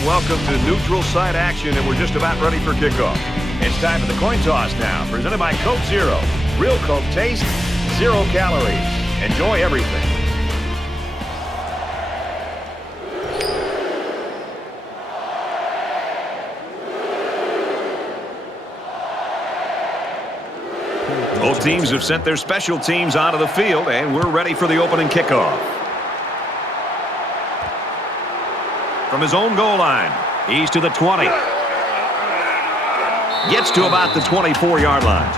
and welcome to neutral site action, and we're just about ready for kickoff. It's time for the coin toss now, presented by Coke Zero. Real Coke taste, 0 calories. Enjoy everything. Both teams have sent their special teams onto the field, and we're ready for the opening kickoff. From his own goal line, he's to the 20. Gets to about the 24-yard line.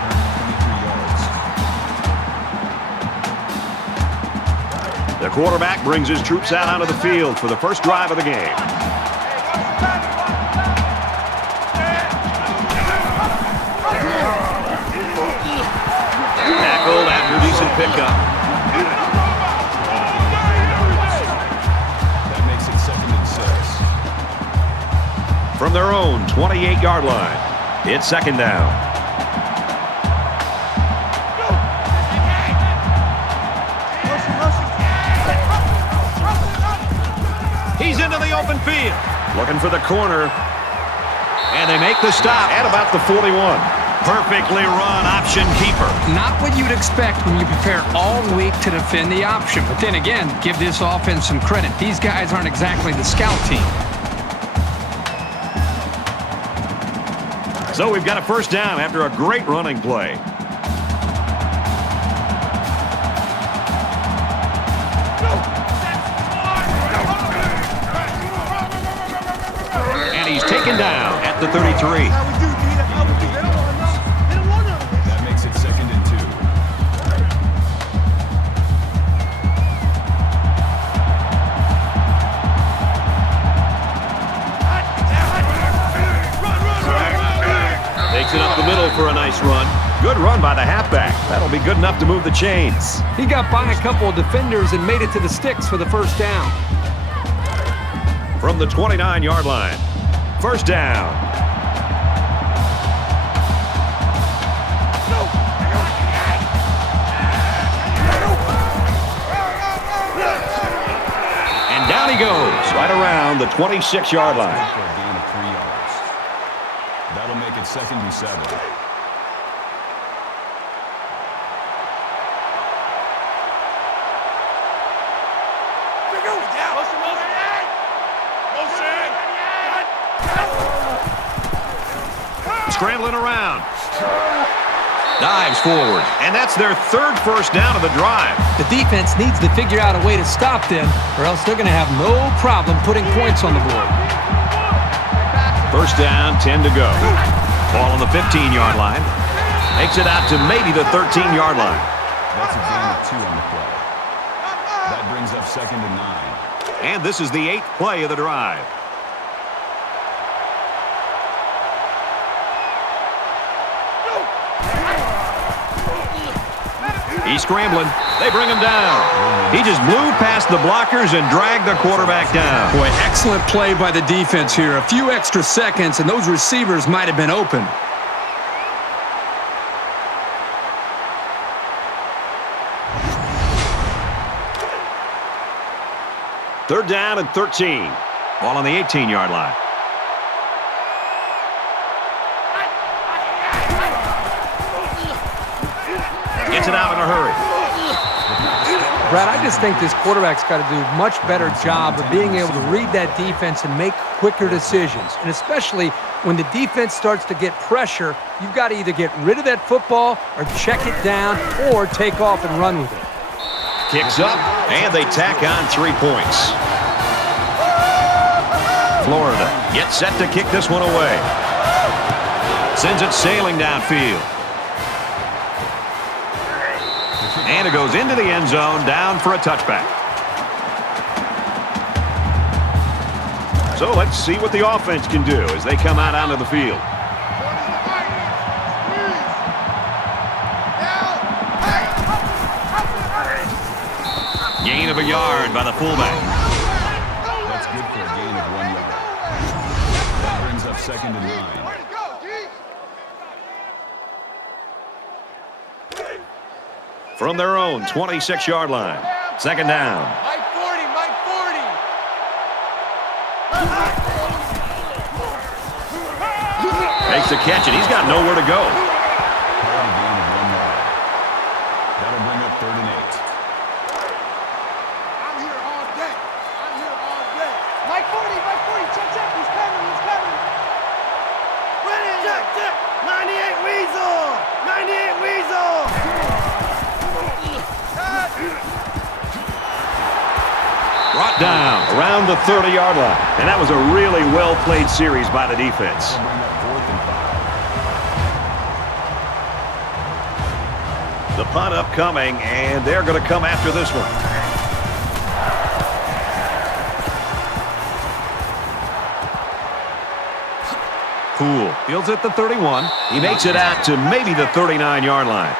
The quarterback brings his troops out onto the field for the first drive of the game. Tackled after a decent pickup. That makes it 2nd and 6. From their own 28-yard line, it's 2nd down. He's into the open field. Looking for the corner. And they make the stop at about the 41. Perfectly run option keeper. Not what you'd expect when you prepare all week to defend the option. But then again, give this offense some credit. These guys aren't exactly the scout team. So we've got a first down after a great running play. And he's taken down at the 33. That makes it 2nd and 2. Takes it up the middle for a nice run. Good run by the halfback. That'll be good enough to move the chains. He got by a couple of defenders and made it to the sticks for the first down. From the 29-yard line, first down. And down he goes, right around the 26-yard line. For a gain of 3 yards. That'll make it 2nd and 7. Scrambling around. Dives forward. And that's their 3rd first down of the drive. The defense needs to figure out a way to stop them, or else they're going to have no problem putting points on the board. First down, 10 to go. Ball on the 15-yard line. Makes it out to maybe the 13-yard line. That's a gain of 2 on the play. That brings up 2nd and 9. And this is the 8th play of the drive. He's scrambling. They bring him down. He just blew past the blockers and dragged the quarterback down. Boy, excellent play by the defense here. A few extra seconds, and those receivers might have been open. Third down and 13. Ball on the 18-yard line. Gets it out in a hurry. Brad, I just think this quarterback's got to do a much better job of being able to read that defense and make quicker decisions. And especially when the defense starts to get pressure, you've got to either get rid of that football or check it down or take off and run with it. Kicks up, and they tack on 3 points. Florida gets set to kick this one away. Sends it sailing downfield. And it goes into the end zone, down for a touchback. So let's see what the offense can do as they come out onto the field. Gain of a yard by the fullback. That's good for a gain of 1 yard. That brings up 2nd and 9. From their own 26-yard line. 2nd down. Mike 40, Mike 40. Makes the catch, and he's got nowhere to go. Call it a gain of 1 yard. That'll bring up 3rd and 8. I'm here all day. I'm here all day. Mike 40, check. He's coming. Ready? Check. 98 Weasel. 98 Weasel. Brought down around the 30-yard line. And that was a really well-played series by the defense. That'll bring up 4th and 5. The punt upcoming, and they're going to come after this one. Poole fields at the 31. He makes it out to maybe the 39-yard line.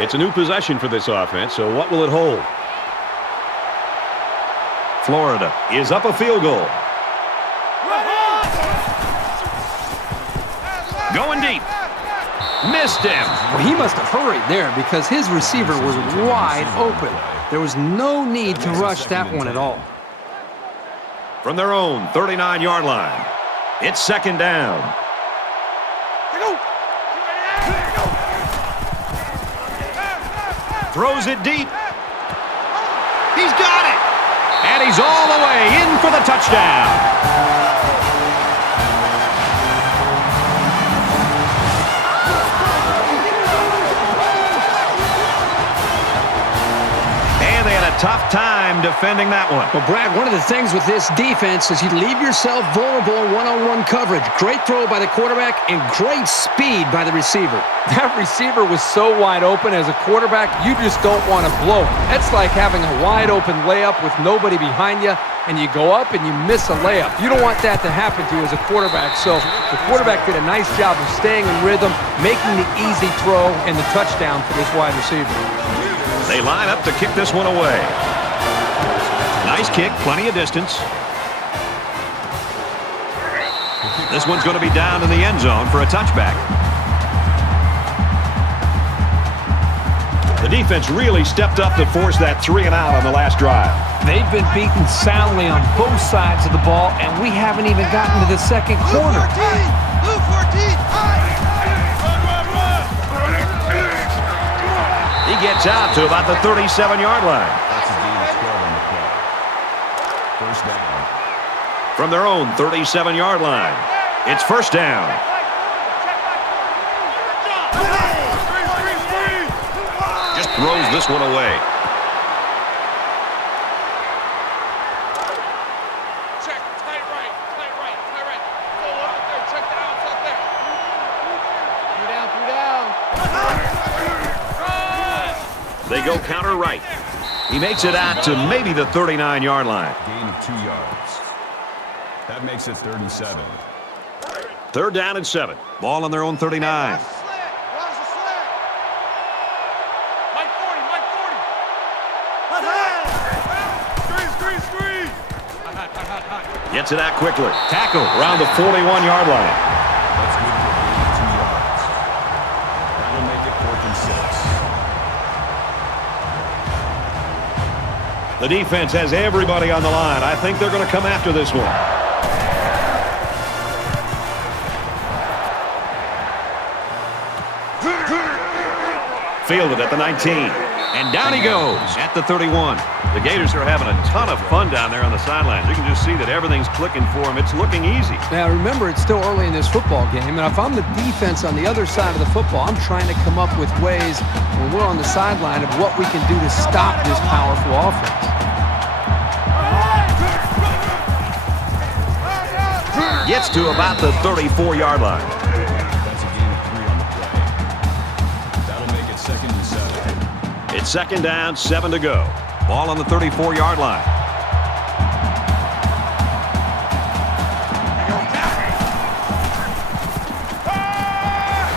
It's a new possession for this offense, so what will it hold? Florida is up a field goal. Going deep. Missed him. Well, he must have hurried there because his receiver was wide open. There was no need to rush that one at all. From their own 39-yard line, it's 2nd down. Throws it deep. He's got it. And he's all the way in for the touchdown. Tough time defending that one. Well, Brad, one of the things with this defense is you leave yourself vulnerable in one-on-one coverage. Great throw by the quarterback and great speed by the receiver. That receiver was so wide open as a quarterback, you just don't want to blow it. That's like having a wide-open layup with nobody behind you, and you go up and you miss a layup. You don't want that to happen to you as a quarterback. So the quarterback did a nice job of staying in rhythm, making the easy throw, and the touchdown for this wide receiver. They line up to kick this one away. Nice kick, plenty of distance. This one's going to be down in the end zone for a touchback. The defense really stepped up to force that 3 and out on the last drive. They've been beaten soundly on both sides of the ball, and we haven't even gotten to the second quarter. Blue 14. He gets out to about the 37-yard line. That's a gain of 12 on the play. 1st down. From their own 37-yard line, it's 1st down. Just throws this one away. Check. Tight right. Go out there. Check the outside there. 3 down. They go counter right. He makes it out to maybe the 39-yard line. Gain of 2 yards. That makes it 3rd and 7. 3rd down and 7. Ball on their own 39. Watch the slant. Mike 40. Screen. Gets it out quickly. Tackle around the 41-yard line. That's good for a gain of 2 yards. That'll make it 4th and 6. The defense has everybody on the line. I think they're going to come after this one. Fielded at the 19. And down he goes at the 31. The Gators are having a ton of fun down there on the sidelines. You can just see that everything's clicking for them. It's looking easy. Now, remember, it's still early in this football game, and if I'm the defense on the other side of the football, I'm trying to come up with ways when we're on the sideline of what we can do to stop this powerful offense. Gets to about the 34-yard line. That's a gain of 3 on the play. That'll make it 2nd and 7. It's 2nd down, 7 to go. Ball on the 34-yard line.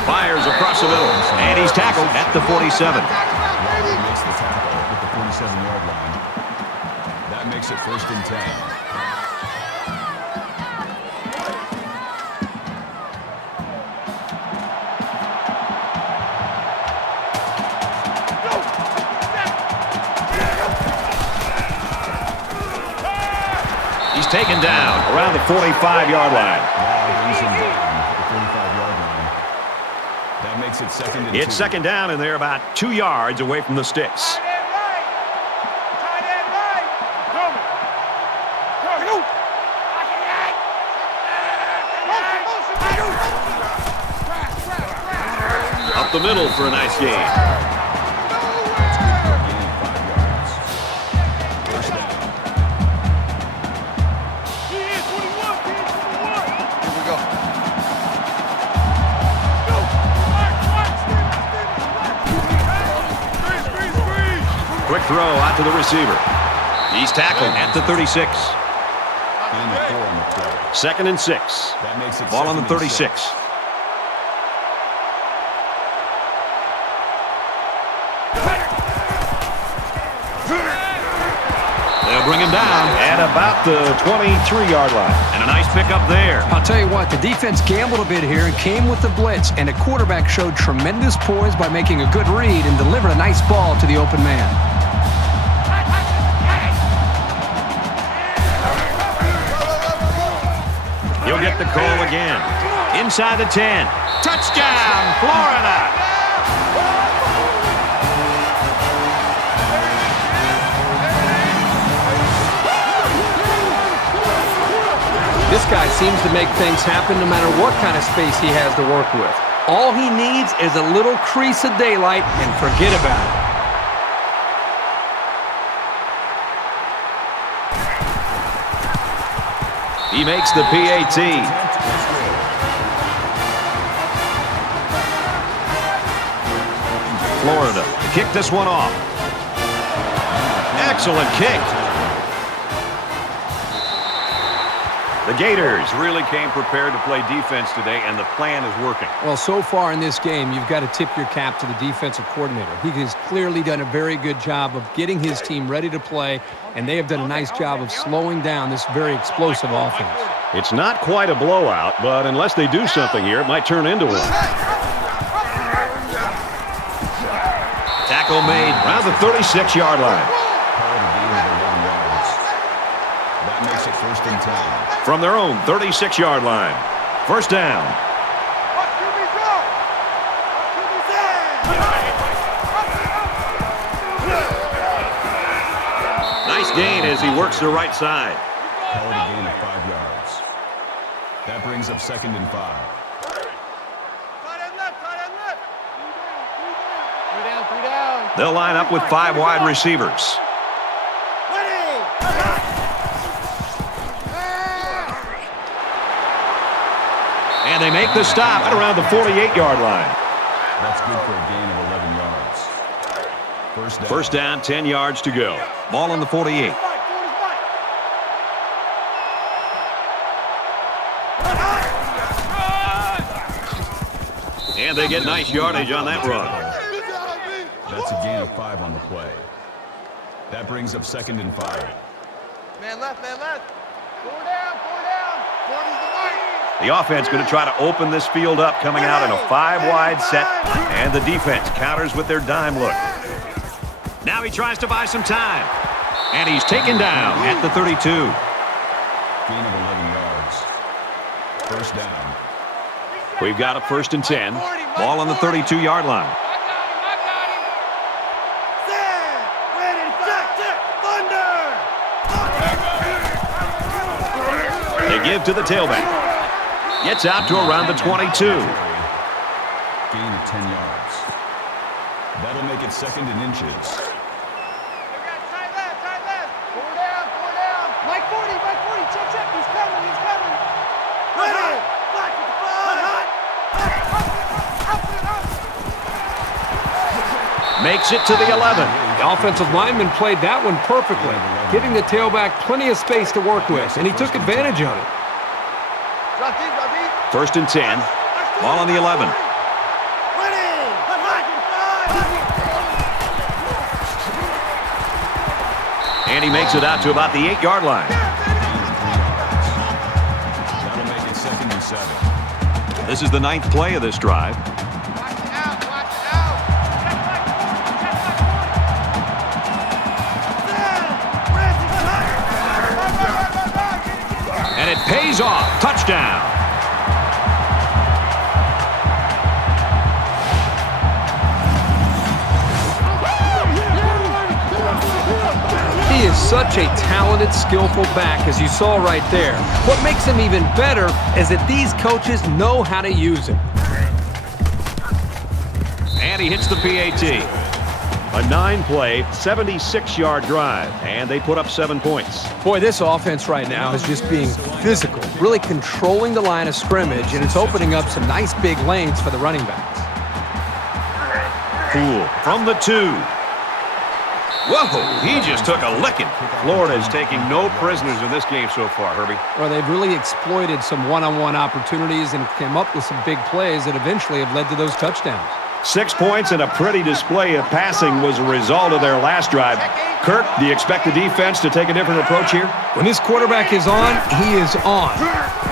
Fires across the middle, and he's tackled at the 47. Walker makes the tackle at the 47-yard line. That makes it 1st and 10. taken down around the 45-yard line. Brings him down at the 45-yard line. That makes it second and 2. It's second down, and they're about 2 yards away from the sticks. Up the middle for a nice gain. Quick throw out to the receiver. He's tackled at the 36. Second and 6. That makes it Ball on the 36. They'll bring him down at about the 23-yard line. And a nice pickup there. I'll tell you what, the defense gambled a bit here and came with the blitz, and the quarterback showed tremendous poise by making a good read and delivered a nice ball to the open man. He'll get the call again. Inside the 10. Touchdown, Florida! This guy seems to make things happen no matter what kind of space he has to work with. All he needs is a little crease of daylight and forget about it. He makes the PAT. Florida kick this one off. Excellent kick. The Gators really came prepared to play defense today, and the plan is working. Well, so far in this game, you've got to tip your cap to the defensive coordinator. He has clearly done a very good job of getting his team ready to play, and they have done a nice job of slowing down this very explosive offense. It's not quite a blowout, but unless they do something here, it might turn into one. Tackle made around the 36-yard line. That makes it first and 10. From their own 36-yard line. First down. Nice gain as he works the right side. Call it a gain of 5 yards. That brings up second and 5. They'll line up with 5 wide receivers. And they make the stop at around the 48-yard line. That's good for a gain of 11 yards. First down, 10 yards to go. Ball on the 48. And they get nice yardage on that run. That's a gain of 5 on the play. That brings up second and 5. Man left, man left. 4 down, 4 down. 40's the mark. The offense going to try to open this field up, coming out in a 5-wide set, and the defense counters with their dime look. Now he tries to buy some time, and he's taken down at the 32. Gain of 11 yards. First down. We've got a first and 10. Ball on the 32-yard line. They give to the tailback. Gets out to around the 22. Gain of 10 yards. That'll make it second in inches. Tight left, 4 down, 4 down. Mike 40, check, he's coming, Ready, back with the ball, Makes it to the 11. The offensive lineman played that one perfectly, giving the tailback plenty of space to work with, and he took advantage of it. First and 10. Ball on the 11. And he makes it out to about the 8-yard line. That'll make it second and 7. This is the 9th play of this drive. it pays off. Touchdown. He is such a talented, skillful back, as you saw right there. What makes him even better is that these coaches know how to use him. And he hits the PAT. A 9-play, 76-yard drive, and they put up 7 points. Boy, this offense right now is just being physical, really controlling the line of scrimmage, and it's opening up some nice big lanes for the running backs. Poole from the 2. Whoa, he just took a licking. Florida is taking no prisoners in this game so far, Herbie. Well, they've really exploited some one-on-one opportunities and came up with some big plays that eventually have led to those touchdowns. 6 points and a pretty display of passing was a result of their last drive. Kirk, do you expect the defense to take a different approach here? When this quarterback is on, he is on.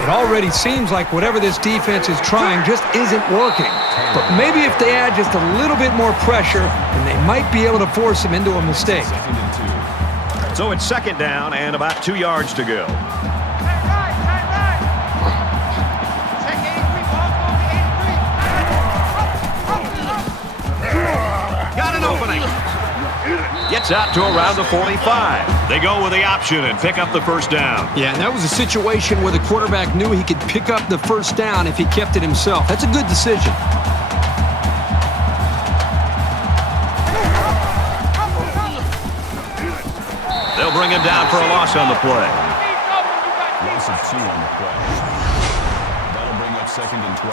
It already seems like whatever this defense is trying just isn't working. But maybe if they add just a little bit more pressure, then they might be able to force him into a mistake. So it's 2nd down and about 2 yards to go. Got an opening. Gets out to around the 45. They go with the option and pick up the 1st down. Yeah, and that was a situation where the quarterback knew he could pick up the 1st down if he kept it himself. That's a good decision. They'll bring him down for a loss on the play. Loss of 2 on the play. That'll bring up 2nd and 12.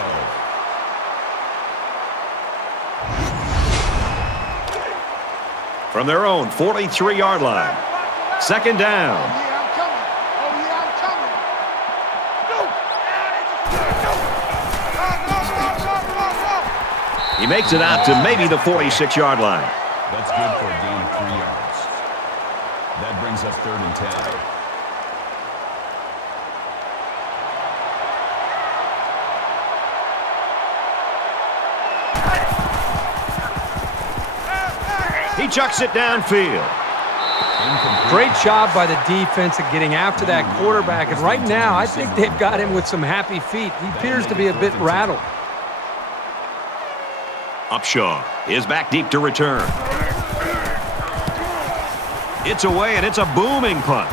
From their own 43-yard line. 2nd down. He makes it out to maybe the 46-yard line. That's good for a gain of 3 yards. That brings up 3rd and 10. He chucks it downfield. Great job by the defense at getting after that quarterback. And right now, I think they've got him with some happy feet. He appears to be a bit rattled. Upshaw is back deep to return. It's away, and it's a booming punt.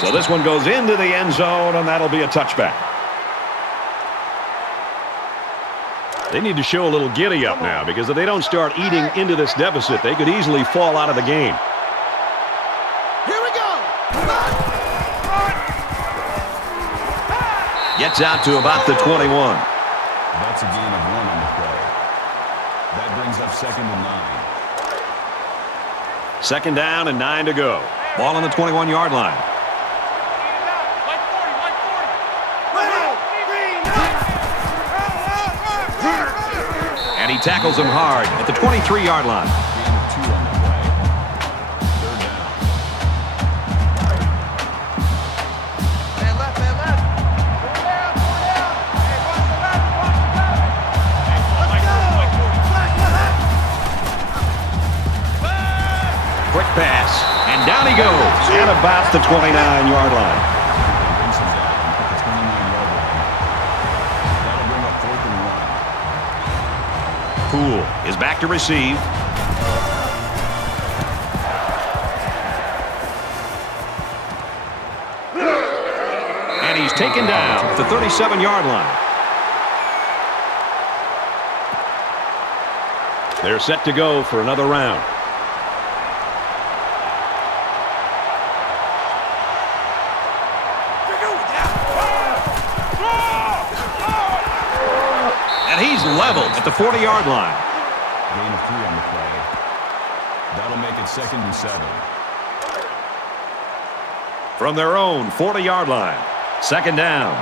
So this one goes into the end zone, and that'll be a touchback. They need to show a little giddy-up now, because if they don't start eating into this deficit, they could easily fall out of the game. Here we go. Gets out to about the 21. That's a gain of 1 on the play. That brings up 2nd and 9. 2nd down and 9 to go. Ball on the 21-yard line. And he tackles him hard at the 23-yard line. Gain of 2 on the play. 3rd down. Man left, man left. Four down, four down. Hey, watch the left, watch the left. Let's go. Black left. Quick pass. And down he goes at about the 29-yard line. Brings him down at the 29-yard line. That'll bring up 4th and 1. Poole is back to receive. And he's taken down at the 37-yard line. They're set to go for another round. And he's leveled at the 40-yard line. Gain of 3 on the play. That'll make it 2nd and 7. From their own 40-yard line. 2nd down.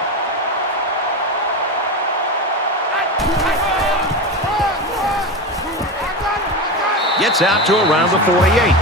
Gets out to around the 48.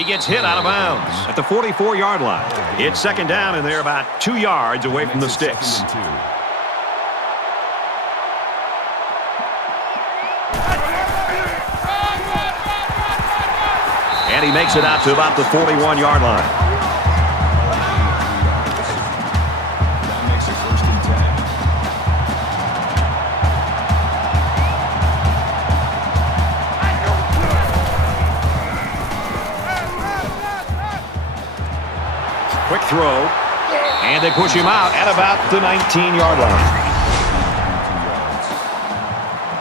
He gets hit out of bounds at the 44-yard line. It's second down, and they're about 2 yards away from the sticks. And he makes it out to about the 41-yard line. That makes it first and 10. Quick throw. And they push him out at about the 19-yard line. 19 yards.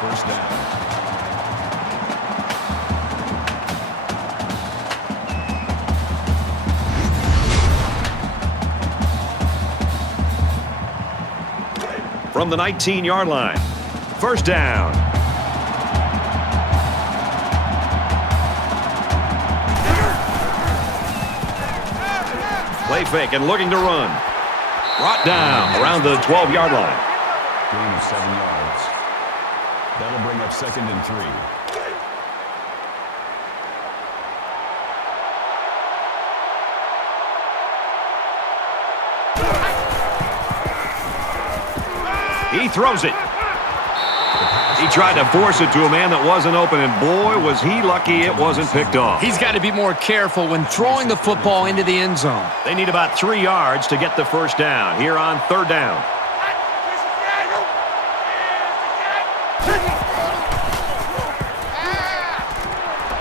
First down. From the 19-yard line. First down. Play fake and looking to run. Brought down around the 12-yard line. Gain of 7 yards. That'll bring up second and 3. He throws it. He tried to force it to a man that wasn't open, and boy, was he lucky it wasn't picked off. He's got to be more careful when throwing the football into the end zone. They need about 3 yards to get the first down here on third down.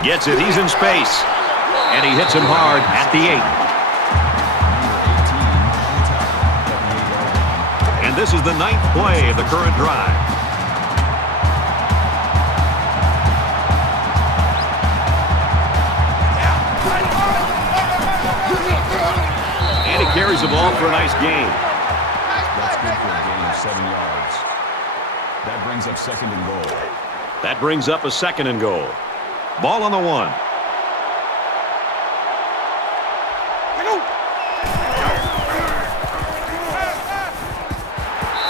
Gets it. He's in space. And he hits him hard at the 8. And this is the 9th play of the current drive. And he carries the ball for a nice gain. That's good for a gain of 7 yards. That brings up second and goal. That brings up a second and goal. Ball on the 1.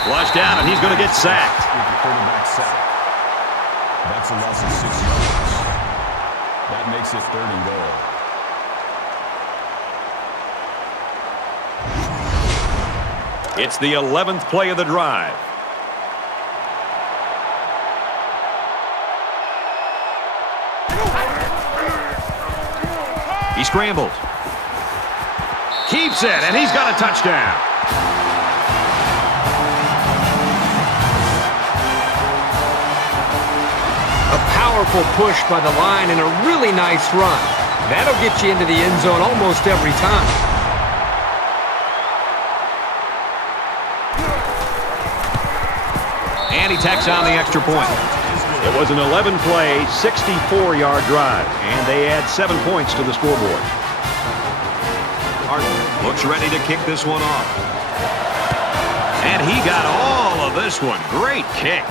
Flushed out, and he's going to get sacked. With the quarterback sack. That's a loss of 6 yards. That makes it third and goal. It's the 11th play of the drive. He scrambled. Keeps it, and he's got a touchdown. A powerful push by the line and a really nice run. That'll get you into the end zone almost every time. And he tacks on the extra point. It was an 11-play, 64-yard drive, and they add 7 points to the scoreboard. Harden looks ready to kick this one off. And he got all of this one. Great kick.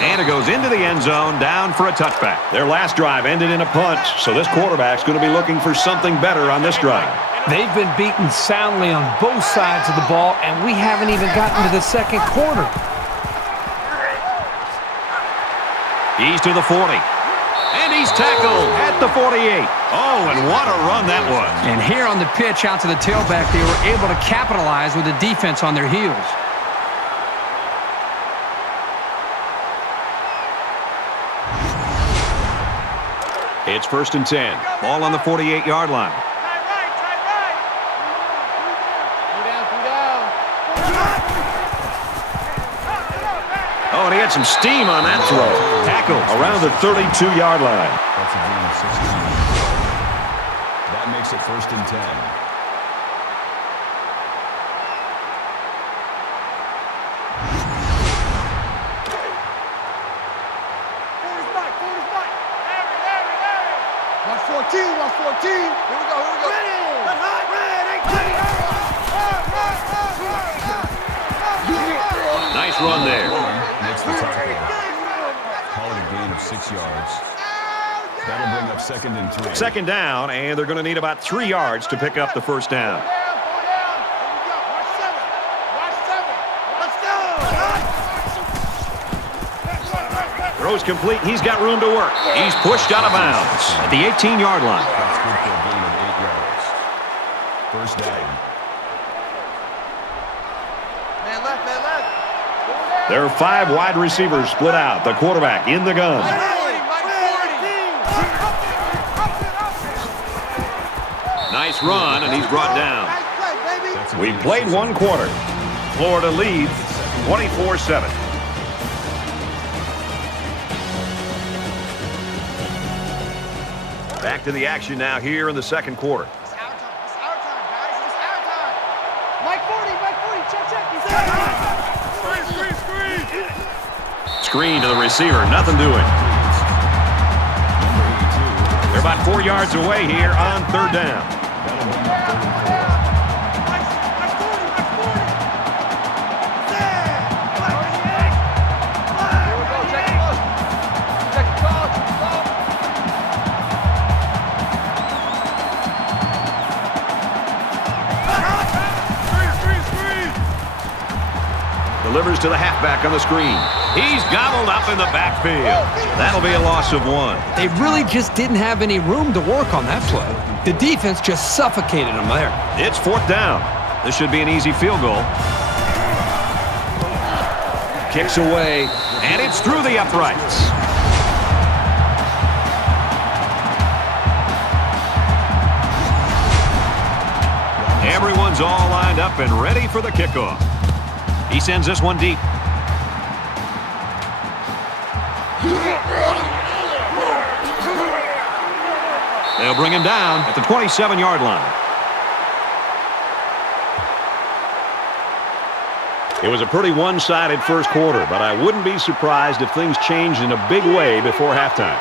And it goes into the end zone, down for a touchback. Their last drive ended in a punt, so this quarterback's going to be looking for something better on this drive. They've been beaten soundly on both sides of the ball, and we haven't even gotten to the second quarter. He's to the 40. And he's tackled at the 48. Oh, and what a run that was. And here on the pitch out to the tailback, they were able to capitalize with the defense on their heels. It's first and 10. Ball on the 48-yard line. Oh, and he had some steam on that throw. Tackle around the 32-yard line. That's a gain of 16. That makes it first and 10. Nice run there. Makes the tackle. Call it a gain of 6 yards. That'll bring up second and 3. Second down, and they're going to need about 3 yards to pick up the first down. Throws complete. He's got room to work. He's pushed out of bounds at the 18-yard line. That's good for a gain of 8 yards. First down. Man left, man left. There are 5 wide receivers split out. The quarterback in the gun. Nice run, and he's brought down. We played 1 quarter. Florida leads 24-7. Back to the action now here in the second quarter. It's our time. It's our time, guys. It's our time. Mike 40. Check. He's out. Screen. Screen to the receiver. Nothing doing. They're about 4 yards away here on third down. That'll bring up 3rd and 4. Delivers to the halfback on the screen. He's gobbled up in the backfield. That'll be a loss of 1. They really just didn't have any room to work on that play. The defense just suffocated them there. It's 4th down. This should be an easy field goal. Kicks away, and it's through the uprights. Everyone's all lined up and ready for the kickoff. He sends this one deep. They'll bring him down at the 27-yard line. It was a pretty one-sided first quarter, but I wouldn't be surprised if things changed in a big way before halftime.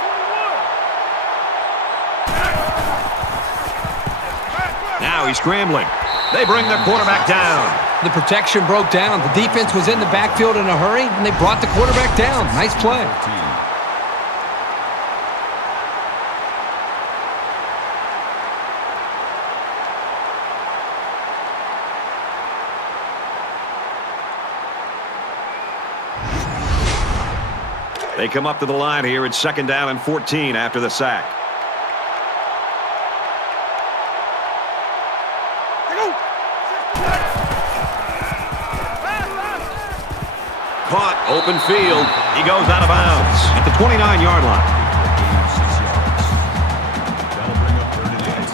Now he's scrambling. They bring the quarterback down. The protection broke down. The defense was in the backfield in a hurry, and they brought the quarterback down. Nice play. 13. They come up to the line here. It's 2nd down and 14 after the sack. Caught, open field. He goes out of bounds at the 29-yard line. Gain of 6 yards. That'll bring up 3rd and 8.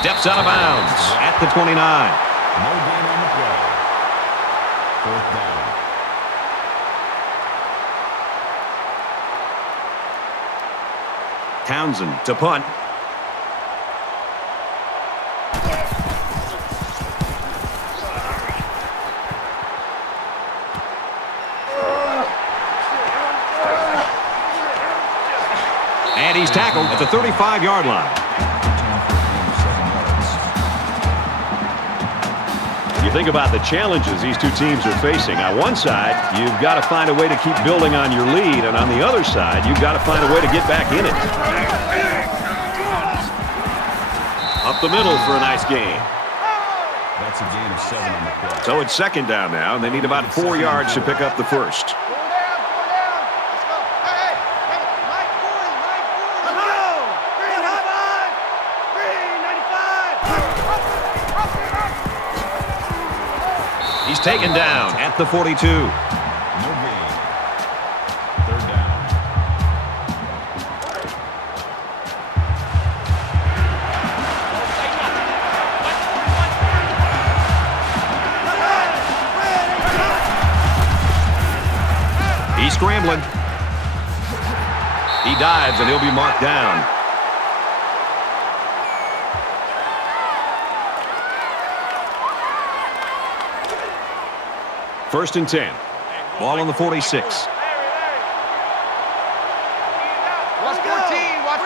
Steps out of bounds at the 29. No gain on the play. 4th down. Townsend to punt. And he's tackled at the 35-yard line. You think about the challenges these two teams are facing. On one side, you've got to find a way to keep building on your lead, and on the other side, you've got to find a way to get back in it. Up the middle for a nice gain. That's a gain of 7 on the play. So it's 2nd down now, and they need about 4 yards to pick up the first. Four down. Let's go. Hey, Mike 40. Let's go. Green, high five. Green, 95. He's taken down at the 42. No gain. 3rd down. He's scrambling. He dives, and he'll be marked down. First and 10. Ball on the 46. Watch 14. Watch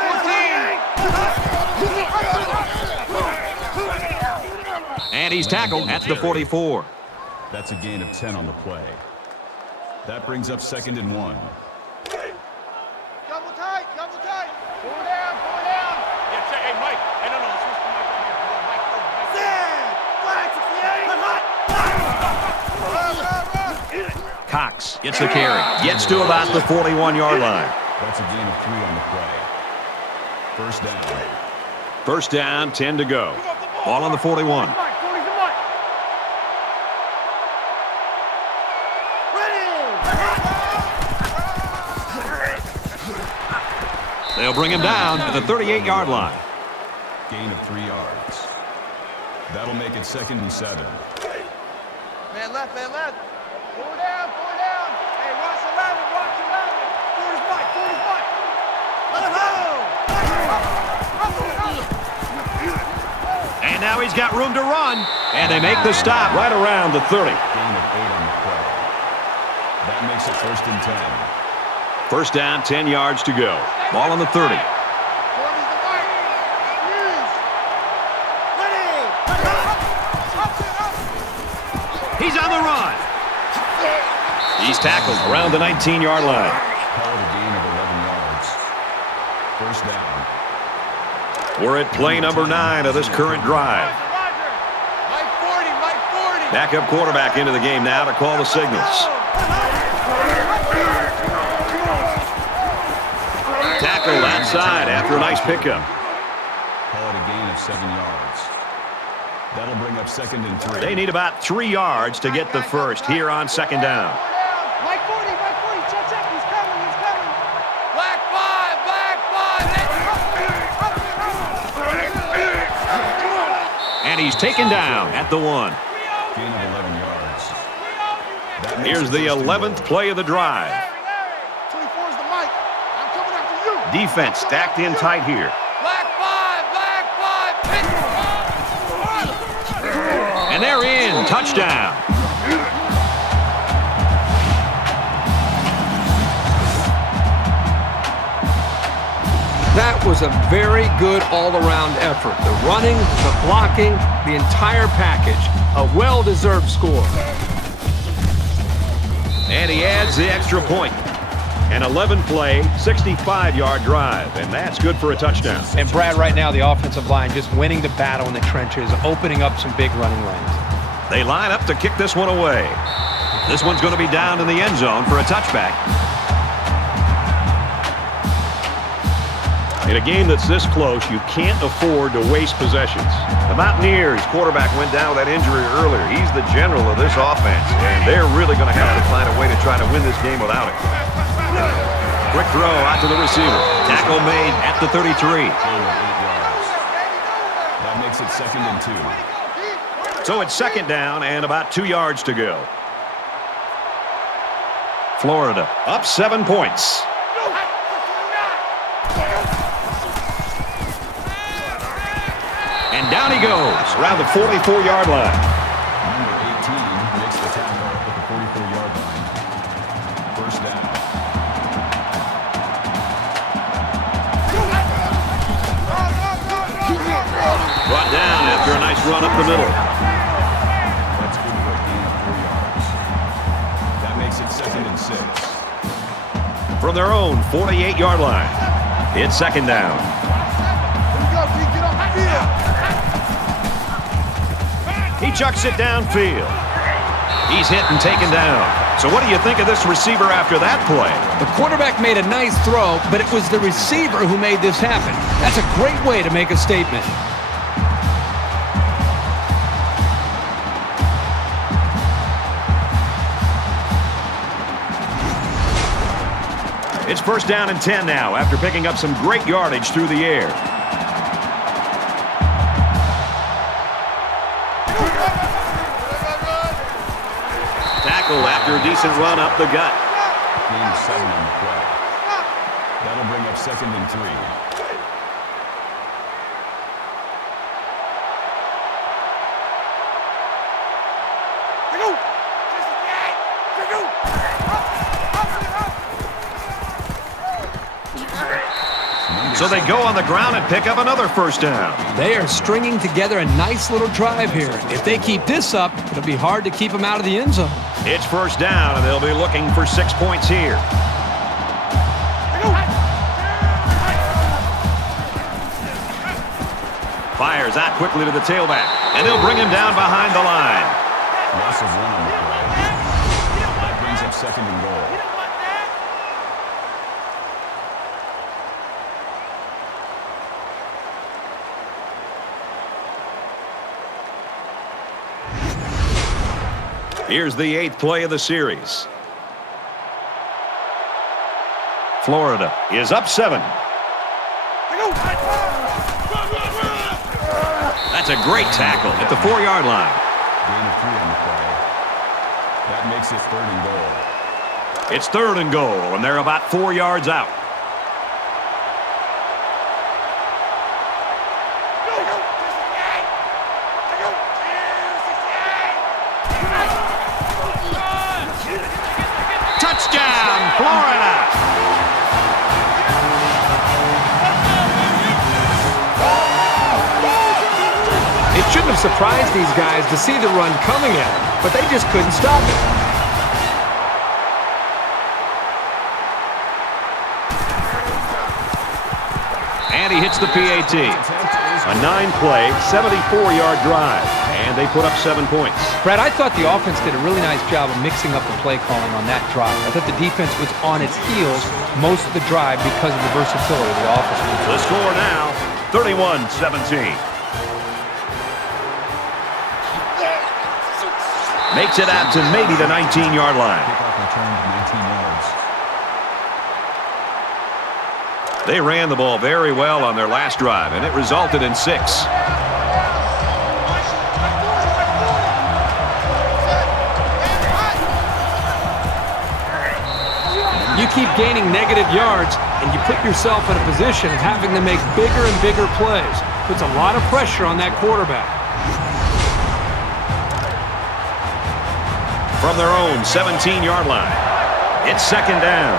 14. And he's tackled at the 44. That's a gain of 10 on the play. That brings up 2nd and 1. Double tight. 6. Gets the carry. Gets to about the 41-yard line. That's a gain of 3 on the play. First down. First down, 10 to go. Ball on the 41. They'll bring him down at the 38-yard line. Gain of 3 yards. That'll make it 2nd and 7. Man left, man left. Four down, four down. Hey, watch 11, watch 11. Forward Mike, forward Mike. Let's go. And now he's got room to run. And they make the stop right around the 30. Gain of 8 on the play. That makes it 1st and 10. First down, 10 yards to go. Ball on the 30. He's on the run. He's tackled around the 19-yard line. Call it a gain of 11 yards. First down. We're at play number 9 of this current drive. Mike 40, Mike 40. Backup quarterback into the game now to call the signals. Tackled outside after a nice pickup. Call it a gain of 7 yards. That'll bring up 2nd and 3. They need about 3 yards to get the first here on 2nd down. Mike 40, check, he's coming, he's coming. Black 5, black 5. And he's taken down at the 1. Gain of 11 yards. That makes Here's it the 1st and 11th play of the drive. 24 is the Mike. I'm coming after you. Defense stacked in tight here. Black 5, pitch. And they're in. Touchdown. That was a very good all-around effort. The running, the blocking, the entire package. A well-deserved score. And he adds the extra point. An 11-play, 65-yard drive, and that's good for a touchdown. And Brad, right now, the offensive line just winning the battle in the trenches, opening up some big running lanes. They line up to kick this one away. This one's going to be down in the end zone for a touchback. In a game that's this close, you can't afford to waste possessions. The Mountaineers quarterback went down with that injury earlier. He's the general of this offense, and they're really going to have to find a way to try to win this game without it. Quick throw out to the receiver. Tackle made at the 33. Gain of 8 yards. That makes it 2nd and 2. So it's 2nd down and about 2 yards to go. Florida up 7 points. And down he goes around the 44-yard line. Number 18 makes the tackle at the 44-yard line. First down. Brought down after a nice run up the middle. That's good for a gain of 4 yards. That makes it 2nd and 6. From their own 48-yard line, it's 2nd down. He chucks it downfield. He's hit and taken down. So what do you think of this receiver after that play? The quarterback made a nice throw, but it was the receiver who made this happen. That's a great way to make a statement. It's 1st down and 10 now after picking up some great yardage through the air. Tackle after a decent run up the gut. Gain of 7 on the play. That'll bring up 2nd and 3. So they go on the ground and pick up another 1st down. They are stringing together a nice little drive here. If they keep this up, it'll be hard to keep them out of the end zone. It's 1st down, and they'll be looking for 6 points here. Fires out quickly to the tailback, and they'll bring him down behind the line. Loss of 1 on the play. That brings up second and goal. You don't want that. Here's the 8th play of the series. Florida is up 7. That's a great tackle at the 4-yard line. Gain of 3 on the play. That makes it third and goal. It's third and goal, and they're about 4 yards out. Touchdown, Florida! It shouldn't have surprised these guys to see the run coming at them, but they just couldn't stop it. And he hits the PAT. A 9-play, 74-yard drive, and they put up 7 points. Brad, I thought the offense did a really nice job of mixing up the play calling on that drive. I thought the defense was on its heels most of the drive because of the versatility of the offense. The score now, 31-17. Makes it out to maybe the 19-yard line. Kickoff return to 19 yards. They ran the ball very well on their last drive, and it resulted in 6. You keep gaining negative yards, and you put yourself in a position of having to make bigger and bigger plays. Puts a lot of pressure on that quarterback. From their own 17-yard line, it's second down.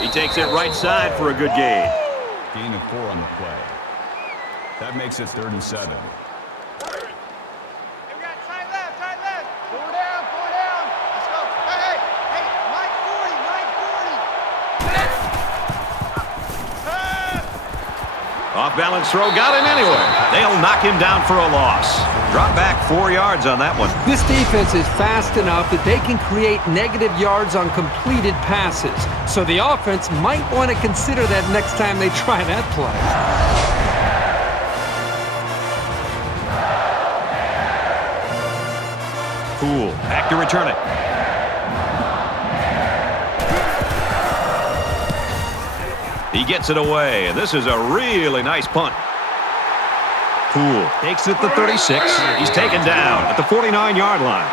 He takes it right side for a good gain. Gain of 4 on the play. That makes it third and 7. Hey, we got tight left, tight left. 4 down, 4 down. Let's go. Hey, Mike 40, Mike 40. Off-balance throw got him anyway. They'll knock him down for a loss. Drop back 4 yards on that one. This defense is fast enough that they can create negative yards on completed passes. So the offense might want to consider that next time they try that play. Poole back to return it. He gets it away, and this is a really nice punt. Poole takes it to 36. He's taken down at the 49-yard line.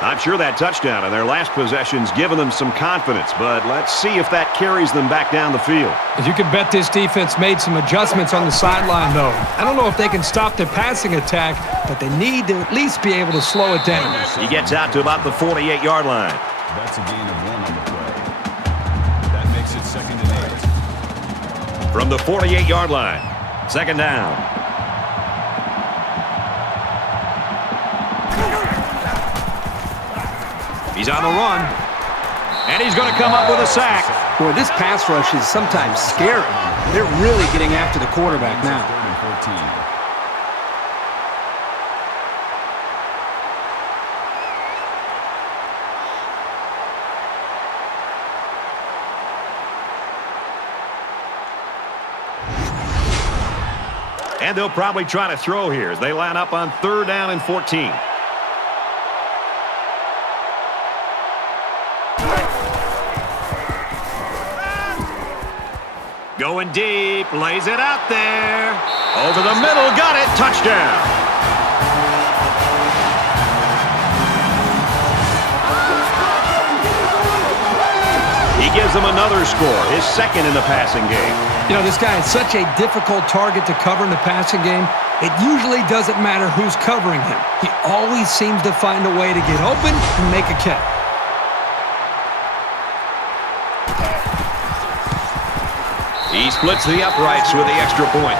I'm sure that touchdown in their last possession's given them some confidence, but let's see if that carries them back down the field. As you can bet, this defense made some adjustments on the sideline, though. I don't know if they can stop their passing attack, but they need to at least be able to slow it down. He gets out to about the 48-yard line. That's a gain of 1 on the play. That makes it second and 8. From the 48-yard line, second down. He's on the run, and he's going to come up with a sack. Boy, this pass rush is sometimes scary. They're really getting after the quarterback now. Third and 14. And they'll probably try to throw here as they line up on third down and 14. Going deep, lays it out there. Over the middle, got it, touchdown. He gives them another score, his second in the passing game. You know, this guy is such a difficult target to cover in the passing game. It usually doesn't matter who's covering him. He always seems to find a way to get open and make a catch. He splits the uprights with the extra point.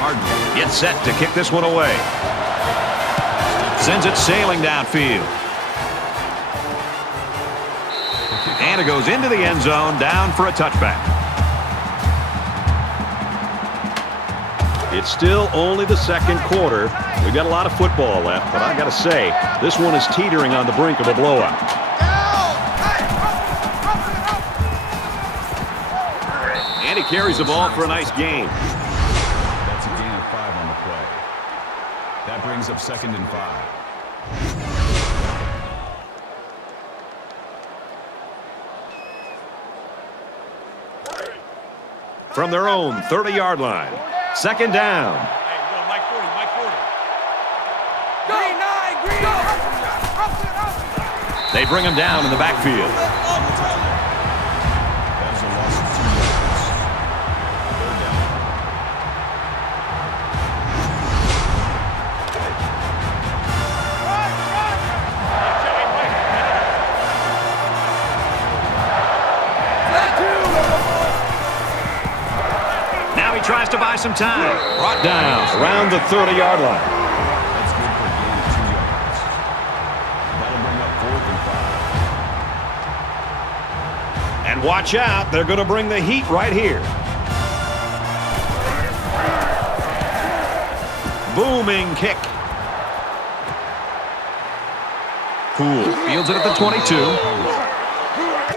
Harden gets set to kick this one away. Sends it sailing downfield. And it goes into the end zone, down for a touchback. It's still only the second quarter. We've got a lot of football left, but I got to say, this one is teetering on the brink of a blowout. And he carries the ball for a nice gain. That's a gain of 5 on the play. That brings up 2nd and 5. From their own 30-yard line. 2nd down. Hey, go, Mike 40, Mike 40. Green 9, green. They bring him down in the backfield. That is a loss of 2 yards. 3rd down. Now he tries to buy some time. Brought down around the 30-yard line. That's good for a gain of 2 yards. That'll bring up 4th and 5. And watch out, they're going to bring the heat right here. Booming kick. Poole fields it at the 22.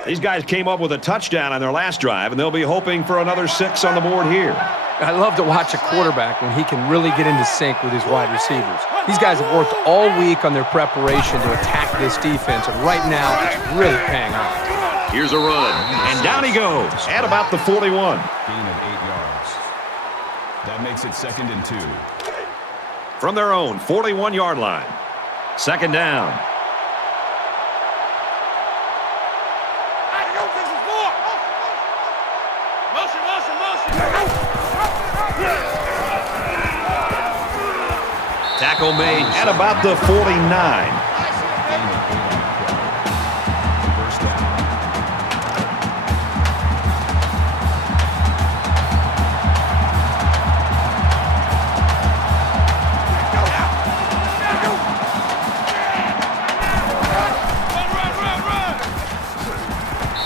These guys came up with a touchdown on their last drive, and they'll be hoping for another 6 on the board here. I love to watch a quarterback when he can really get into sync with his wide receivers. These guys have worked all week on their preparation to attack this defense, and right now it's really paying off. Here's a run, and down he goes at about the 41. Gain of 8 yards. That makes it 2nd and 2. From their own 41-yard line. 2nd down. Tackle made at about the 49. First down.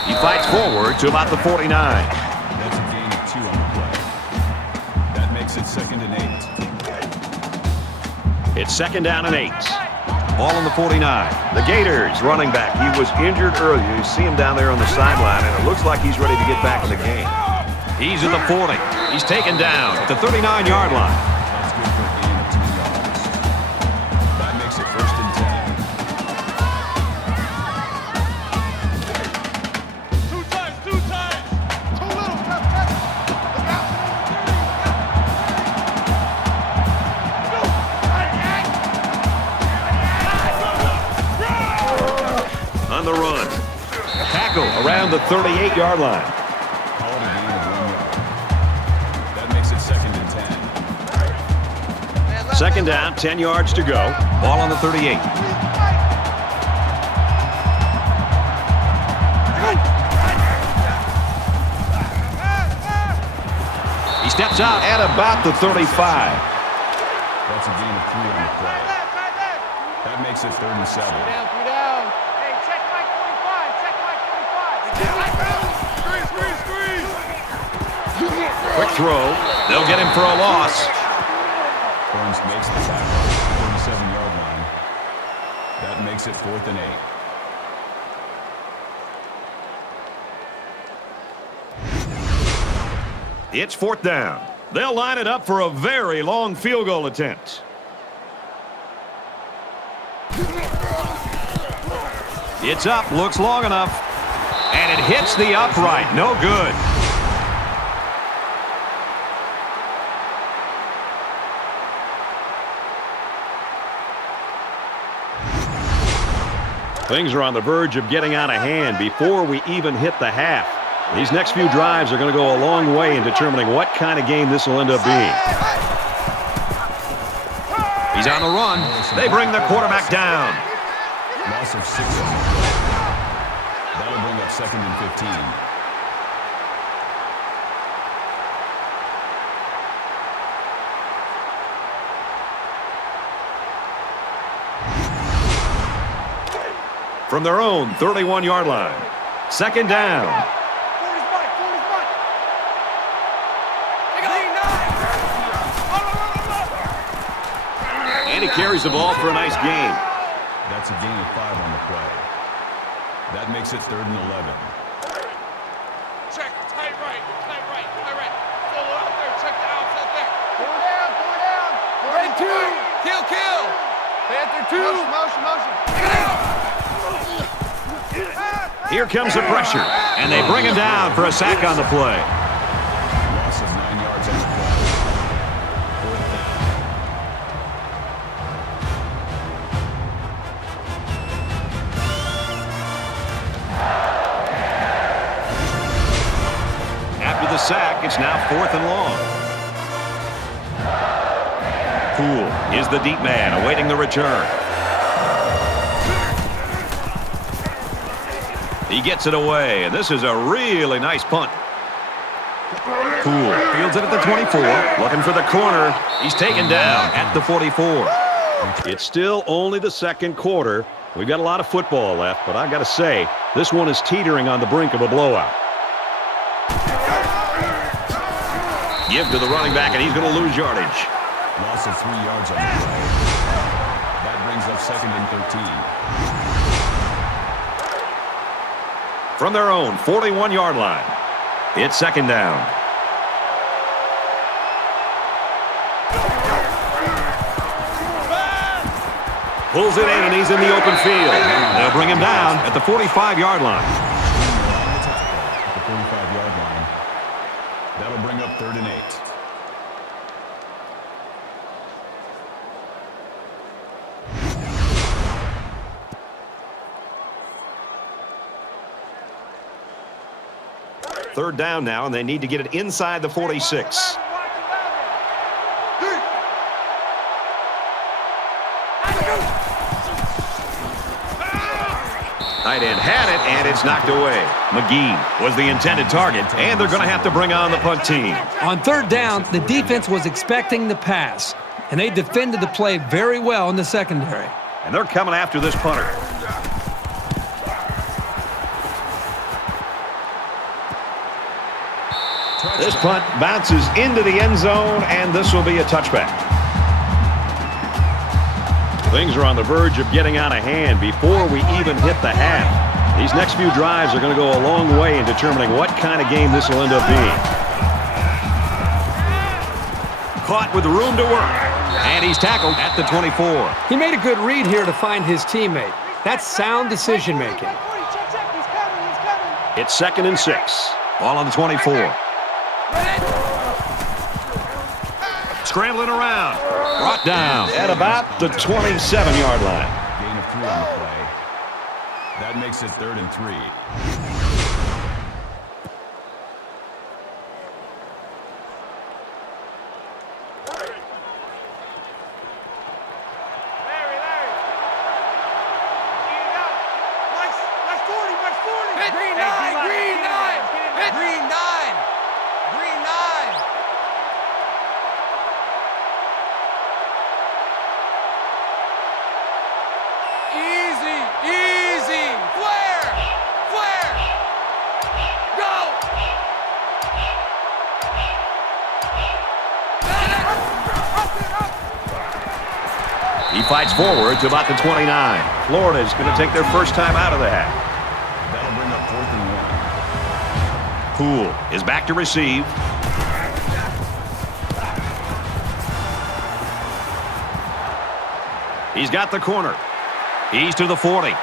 He fights forward to about the 49. That's a gain of 2 on the play. That makes it 2nd and 8. It's 2nd down and 8. Ball on the 49. The Gators running back. He was injured earlier. You see him down there on the sideline, and it looks like he's ready to get back in the game. He's at the 40. He's taken down at the 39-yard line. That's good for a gain of 2 yards. That makes it 1st and 10. Two times. Too little. Look out. On the run. Tackle around the 38-yard line. Call it a gain of 1 yard. That makes it 2nd and 10. 2nd down, 10 yards to go. Ball on the 38. He steps out at about the 35. That's a gain of 3 on the play. That makes it 3rd and 7. Three down. Hey, check Mike 45. Screen. Quick throw. They'll get him for a loss. Burns makes the tackle at the 37-yard line. That makes it 4th and 8. It's 4th down. They'll line it up for a very long field goal attempt. It's up, looks long enough, and it hits the upright. No good. Things are on the verge of getting out of hand before we even hit the half. These next few drives are going to go a long way in determining what kind of game this will end up being. He's on the run. They bring the quarterback down. Loss of 6 on the play. That'll bring up 2nd and 15. From their own 31-yard line. Second down. 40's Mike. 40's Mike. And he carries the ball for a nice gain. That's a gain of 5 on the play. That makes it 3rd and 11. Check. Tight right. Tight right. Tight right. Solo out there. Check the outs out there. 4 down. 4 down. Red 2. Kill. Kill. Panther 2. Motion. Motion. Here comes the pressure, and they bring him down for a sack on the play. Loss of 9 yards on the play. 4th down. After the sack, it's now 4th and long. Poole is the deep man awaiting the return. He gets it away, and this is a really nice punt. Poole fields it at the 24, looking for the corner. He's taken down at the 44. It's still only the second quarter. We've got a lot of football left, but I got to say, this one is teetering on the brink of a blowout. Give to the running back, and he's going to lose yardage. Loss of 3 yards on the play. That brings up 2nd and 13. From their own 41-yard line, it's second down. Pulls it in, and he's in the open field. They'll bring him down at the 45-yard line. At the 45-yard line. That'll bring up 3rd and 8. Third down now, and they need to get it inside the 46. Tight end had it, and it's knocked away. McGee was the intended target, and they're going to have to bring on the punt team. On third down, the defense was expecting the pass, and they defended the play very well in the secondary. And they're coming after this punter. This punt bounces into the end zone, and this will be a touchback. Things are on the verge of getting out of hand before we even hit the half. These next few drives are going to go a long way in determining what kind of game this will end up being. Caught with room to work, and he's tackled at the 24. He made a good read here to find his teammate. That's sound decision-making. It's 2nd and 6. Ball on the 24. Scrambling around. Brought down at about the 27-yard line. Gain of 3 on the play. That makes it 3rd and 3. Green 9! Green 9! Green 9! Green 9! Easy! Easy! Flare! Flare! Go! He fights forward to about the 29. Florida's going to take their first time out of the half. That'll bring up 4th and 1. Poole is back to receive. He's got the corner. He's to the 40.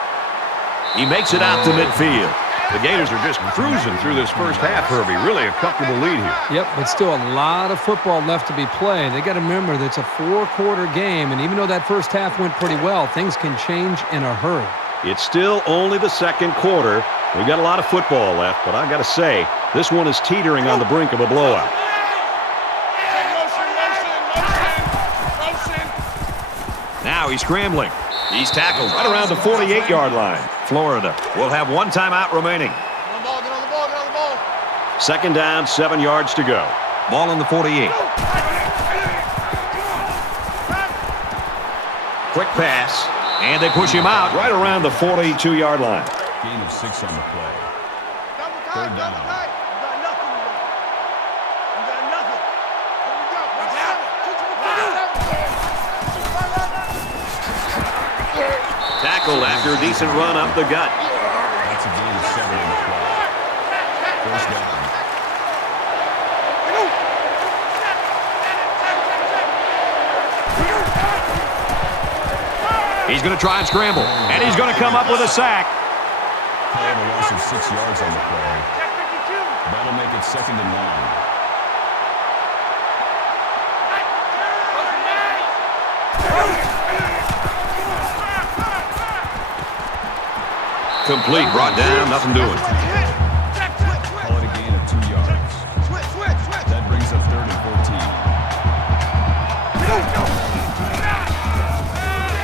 He makes it out to midfield. The Gators are just cruising through this first half, Herbie. Really a comfortable lead here. Yep, but still a lot of football left to be played. They got to remember that it's a 4-quarter game, and even though that first half went pretty well, things can change in a hurry. It's still only the second quarter. We've got a lot of football left, but I got to say, this one is teetering on the brink of a blowout. Now he's scrambling. He's tackled right around the 48-yard line. Florida will have one timeout remaining. Get on the ball, get on the ball, get on the ball. Second down, 7 yards to go. Ball on the 48. Quick pass, and they push him out right around the 42-yard line. Gain of 6 on the play. Third down. Tackled after a decent run up the gut. That's a gain of 7 on the play. First down. He's going to try and scramble, and he's going to come up with a sack. Play of a loss of 6 yards on the play. That'll make it 2nd and 1. Complete, brought down, nothing doing. Call it a gain of 2 yards. That brings up 3rd and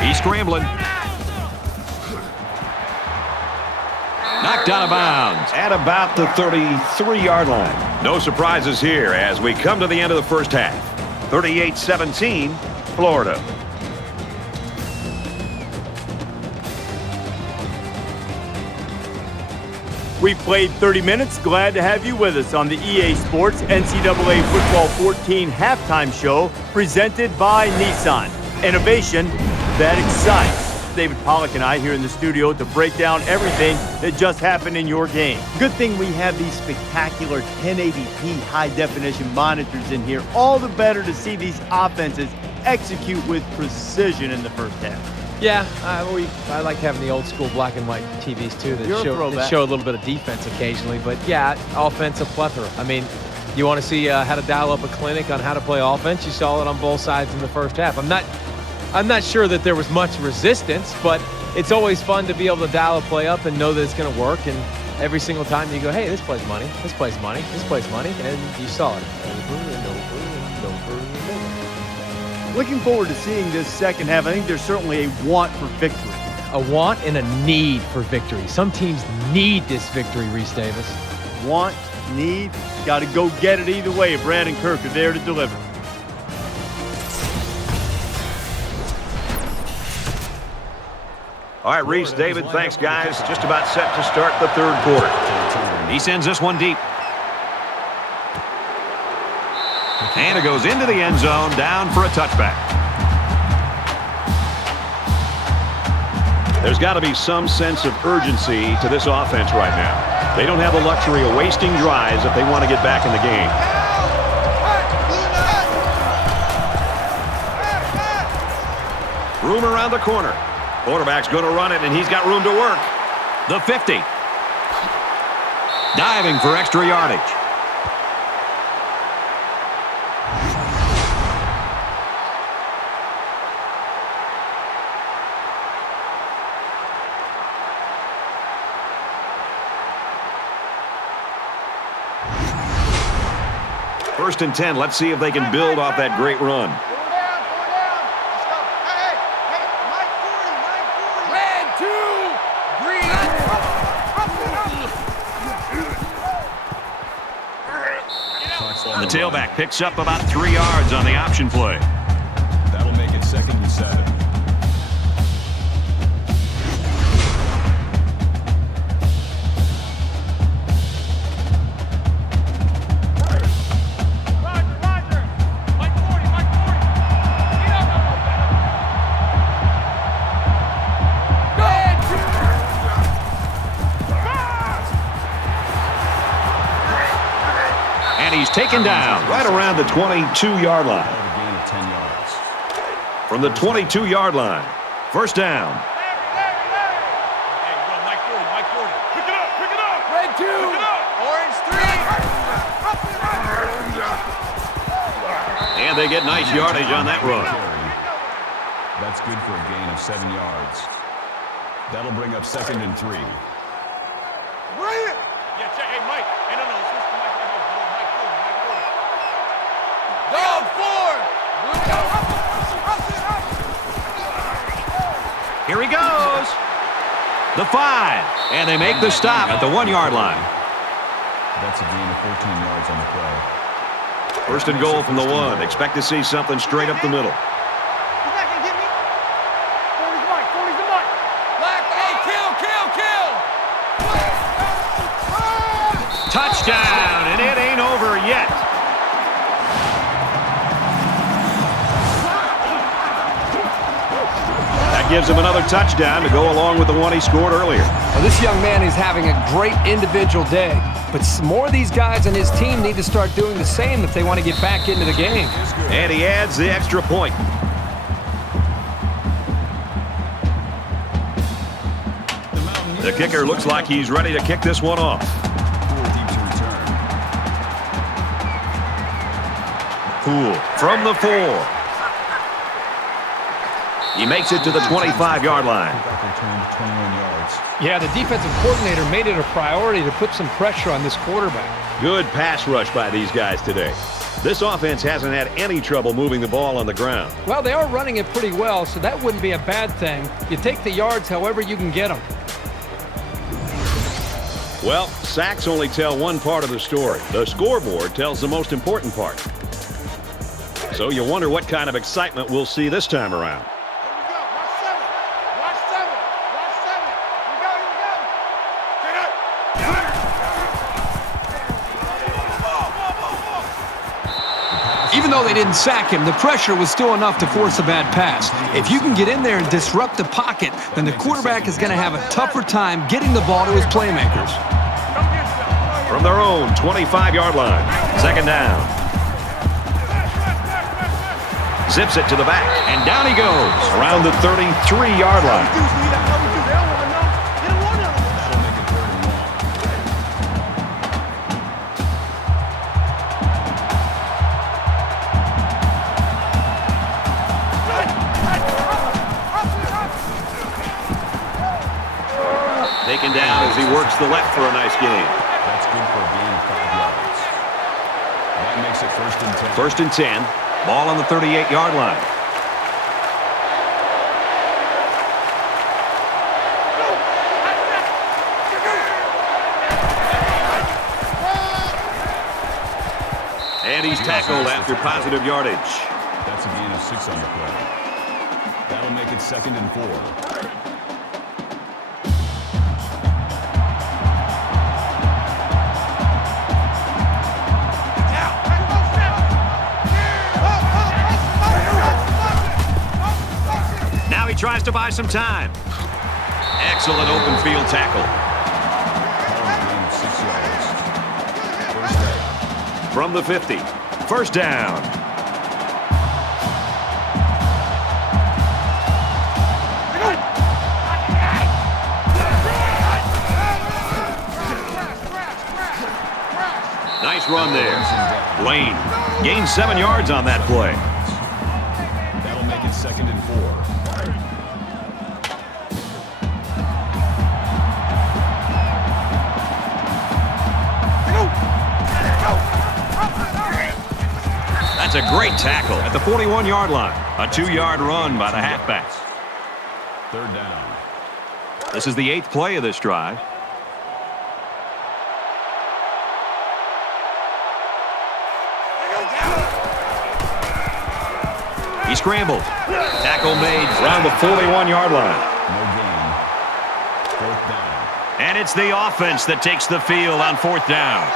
14. He's scrambling. Knocked out of bounds at about the 33-yard line. No surprises here as we come to the end of the first half. 38-17, Florida. We played 30 minutes. Glad to have you with us on the EA Sports NCAA Football 14 halftime show presented by Nissan. Innovation that excites. David Pollack and I here in the studio to break down everything that just happened in your game. Good thing we have these spectacular 1080p high-definition monitors in here. All the better to see these offenses execute with precision in the first half. Yeah, I like having the old school black and white TVs too that show a little bit of defense occasionally. But yeah, offensive plethora. I mean, you want to see how to dial up a clinic on how to play offense? You saw it on both sides in the first half. I'm not sure that there was much resistance, but it's always fun to be able to dial a play up and know that it's going to work. And every single time you go, hey, this plays money, this plays money, this plays money, and you saw it over and over and over and over. Looking forward to seeing this second half. I think there's certainly a want for victory. A want and a need for victory. Some teams need this victory, Reese Davis. Want, need, got to go get it either way. Brad and Kirk are there to deliver. All right, Reese, David, thanks, guys. Just about set to start the third quarter. He sends this one deep. And it goes into the end zone, down for a touchback. There's got to be some sense of urgency to this offense right now. They don't have the luxury of wasting drives if they want to get back in the game. Room around the corner. Quarterback's going to run it, and he's got room to work. The 50. Diving for extra yardage. First and 10. Let's see if they can build off that great run. The tailback picks up about 3 yards on the option play. That'll make it 2nd and 7. He's taken down right around the 22-yard line. A gain of 10 yards. From the 22-yard line, first down. Red 2. Orange 3. And they get nice yardage on that run. That's good for a gain of 7 yards. That'll bring up 2nd and 3. Yeah, check. Hey, Mike. Hey, no, switch to Mike right here. Mike 4. Dog 4. Here he goes. The 5. And they make the stop at the 1-yard line. That's a gain of 14 yards on the play. First and goal from the 1. Expect to see something straight up the middle. He's not going to get me. 40's the Mike. 40's the Mike. Black, hey, kill. gives him another touchdown to go along with the one he scored earlier. Well, this young man is having a great individual day, but more of these guys on his team need to start doing the same if they want to get back into the game. And he adds the extra point. The kicker looks like he's ready to kick this one off. Poole from the 4. He makes it to the 25-yard line. Yeah, the defensive coordinator made it a priority to put some pressure on this quarterback. Good pass rush by these guys today. This offense hasn't had any trouble moving the ball on the ground. Well, they are running it pretty well, so that wouldn't be a bad thing. You take the yards however you can get them. Well, sacks only tell one part of the story. The scoreboard tells the most important part. So you wonder what kind of excitement we'll see this time around. Even though they didn't sack him, the pressure was still enough to force a bad pass. If you can get in there and disrupt the pocket, then the quarterback is going to have a tougher time getting the ball to his playmakers. From their own 25-yard line, second down. Zips it to the back, and down he goes around the 33-yard line. Taken down as he works the left for a nice gain. That's good for a gain of 5 yards. That makes it 1st and 10. 1st and 10. Ball on the 38-yard line. And he's tackled after positive yardage. That's a gain of 6 on the play. That'll make it 2nd and 4. Tries to buy some time. Excellent open field tackle. From the 50. 1st down. Nice run there. Lane gained 7 yards on that play. That'll make it 2nd and 4. That's a great tackle at the 41-yard line. A 2-yard run by the halfback. 3rd down. This is the 8th play of this drive. He scrambled. Tackle made around the 41-yard line. No gain. 4th down. And it's the offense that takes the field on 4th down.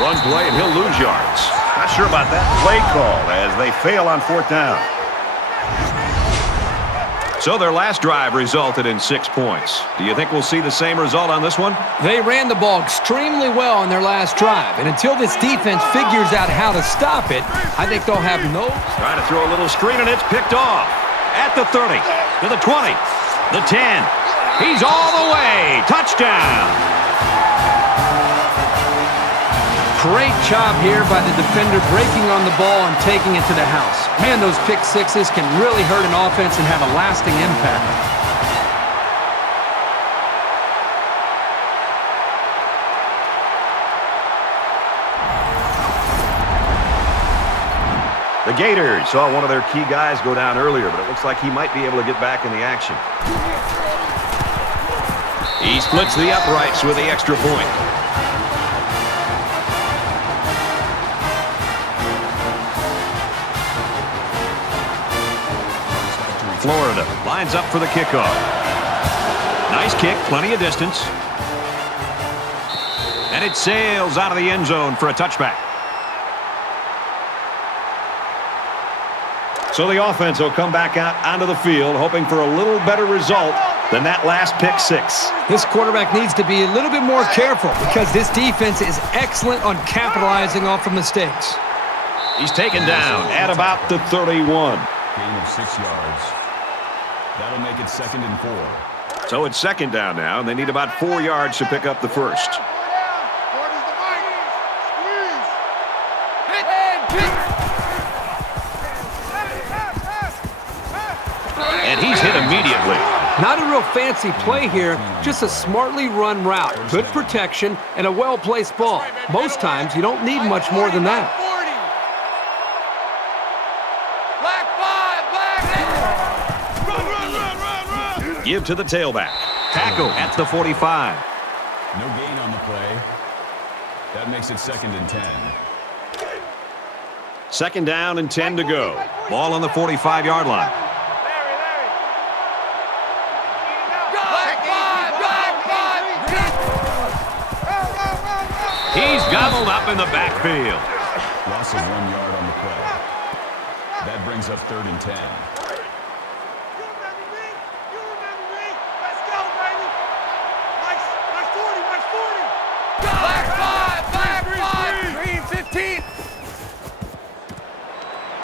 Run play, and he'll lose yards. Not sure about that play call as they fail on 4th down. So their last drive resulted in 6 points. Do you think we'll see the same result on this one? They ran the ball extremely well on their last drive, and until this defense figures out how to stop it, I think they'll have no... Trying to throw a little screen, and it's picked off. At the 30, to the 20, the 10. He's all the way. Touchdown. Great job here by the defender breaking on the ball and taking it to the house. Man, those pick sixes can really hurt an offense and have a lasting impact. The Gators saw one of their key guys go down earlier, but it looks like he might be able to get back in the action. He splits the uprights with the extra point. Florida lines up for the kickoff. Nice kick, plenty of distance. And it sails out of the end zone for a touchback. So the offense will come back out onto the field, hoping for a little better result than that last pick six. This quarterback needs to be a little bit more careful because this defense is excellent on capitalizing off of mistakes. He's taken down at about the 31. Gain of 6 yards. That'll make it 2nd and 4. So it's 2nd down now, and they need about 4 yards to pick up the first. And he's hit immediately. Not a real fancy play here, just a smartly run route. Good protection and a well-placed ball. Most times, you don't need much more than that. Give to the tailback. Tackle at the 45. No gain on the play. That makes it 2nd and 10. 2nd down and 10 to go. Ball on the 45-yard line. He's gobbled up in the backfield. Loss of 1 yard on the play. That brings up 3rd and 10.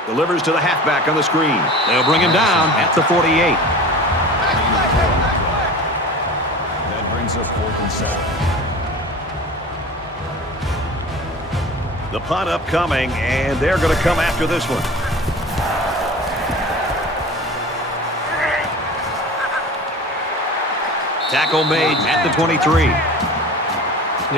Delivers to the halfback on the screen. They'll bring him down at the 48. That brings up 4th and 7. The punt upcoming, and they're going to come after this one. Tackle made at the 23.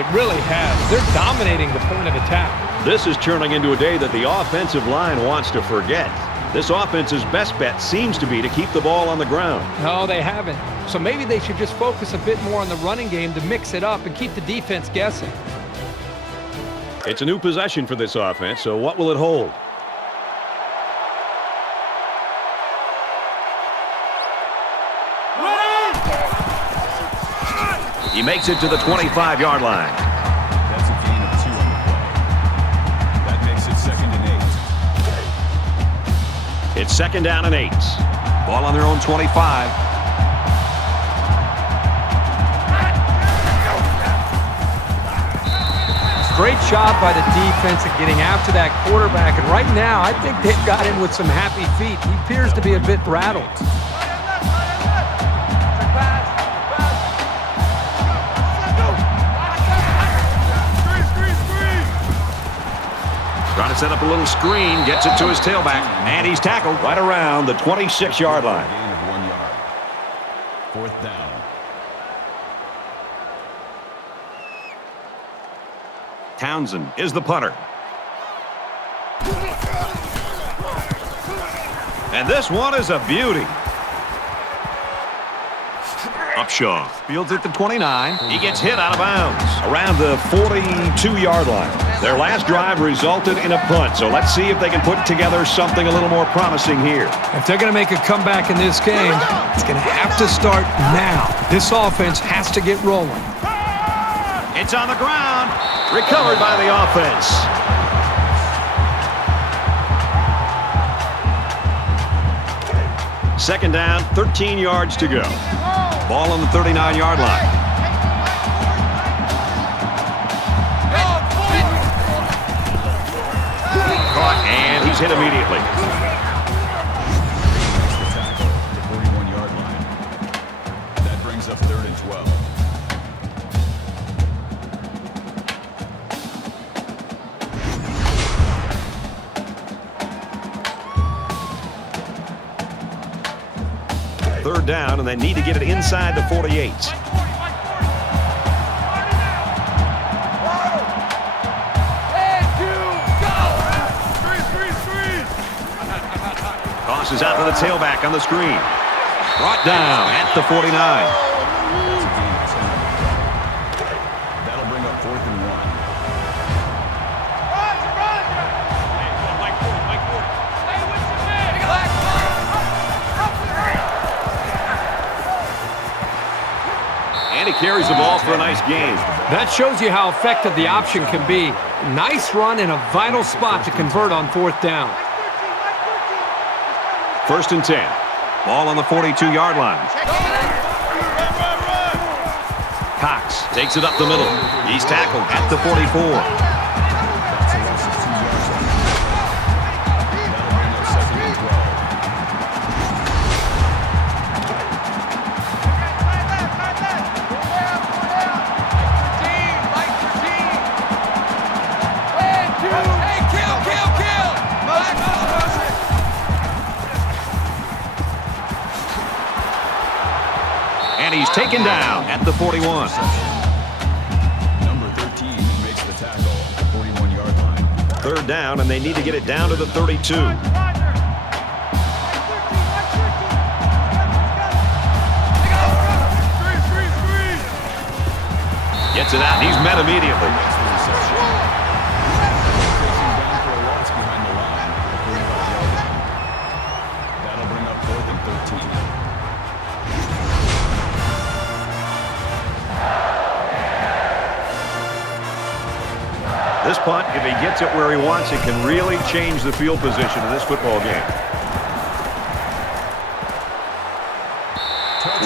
It really has. They're dominating the point of attack. This is turning into a day that the offensive line wants to forget. This offense's best bet seems to be to keep the ball on the ground. No, they haven't. So maybe they should just focus a bit more on the running game to mix it up and keep the defense guessing. It's a new possession for this offense, so what will it hold? He makes it to the 25-yard line. That's a gain of 2 on the play. That makes it 2nd and 8. It's 2nd down and 8. Ball on their own 25. Great job by the defense of getting after that quarterback. And right now, I think they've got him with some happy feet. He appears to be a bit rattled. Trying to set up a little screen, gets it to his tailback, and he's tackled right around the 26-yard line. Gain of 1 yard. 4th down. Townsend is the punter. And this one is a beauty. Upshaw fields at the 29. He gets hit out of bounds around the 42-yard line. Their last drive resulted in a punt, so let's see if they can put together something a little more promising here. If they're going to make a comeback in this game, it's going to have to start now. This offense has to get rolling. It's on the ground. Recovered by the offense. Second down, 13 yards to go. Ball on the 39-yard line. Caught, and he's hit immediately. The 41-yard line. That brings up 3rd and 12. Third down, and they need to get it inside the 48. Tosses out to the tailback on the screen. Brought down at the 49. That's a gain of 10. That'll bring up 4th and 1. And he carries the ball for a nice gain. That shows you how effective the option can be. Nice run in a vital spot to convert on 4th down. First and 10. Ball on the 42-yard line. Cox takes it up the middle. He's tackled at the 44. And he's taken down at the 41. Number 13 makes the tackle at the 41-yard line. Third down, and they need to get it down to the 32. Gets it out, and he's met immediately. That'll bring up 4th and 13. This punt, if he gets it where he wants it, can really change the field position in this football game.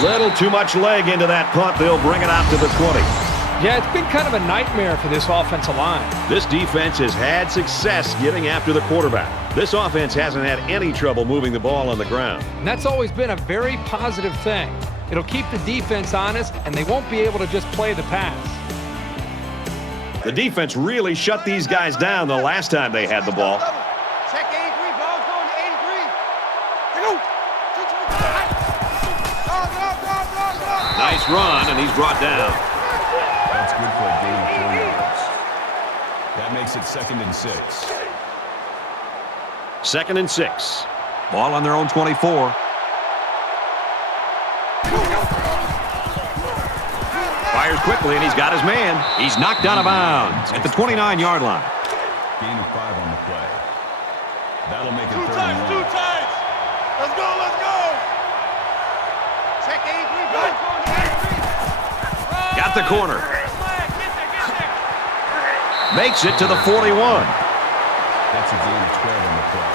Little too much leg into that punt. They'll bring it out to the 20. Yeah, it's been kind of a nightmare for this offensive line. This defense has had success getting after the quarterback. This offense hasn't had any trouble moving the ball on the ground. And that's always been a very positive thing. It'll keep the defense honest, and they won't be able to just play the pass. The defense really shut these guys down the last time they had the ball. Check 83, ball's going to 83. Nice run, and he's brought down. That's good for a gain of 4 yards. That makes it 2nd and 6. 2nd and 6. Ball on their own 24. Fires quickly, and he's got his man. He's knocked out of bounds at the 29-yard line. Gain of 5 on the play. That'll make it 3rd and 1. Two times. Let's go, let's go. Check 83, ball's going to 83. Got the corner. Makes it to the 41. That's a gain of 12 on the play.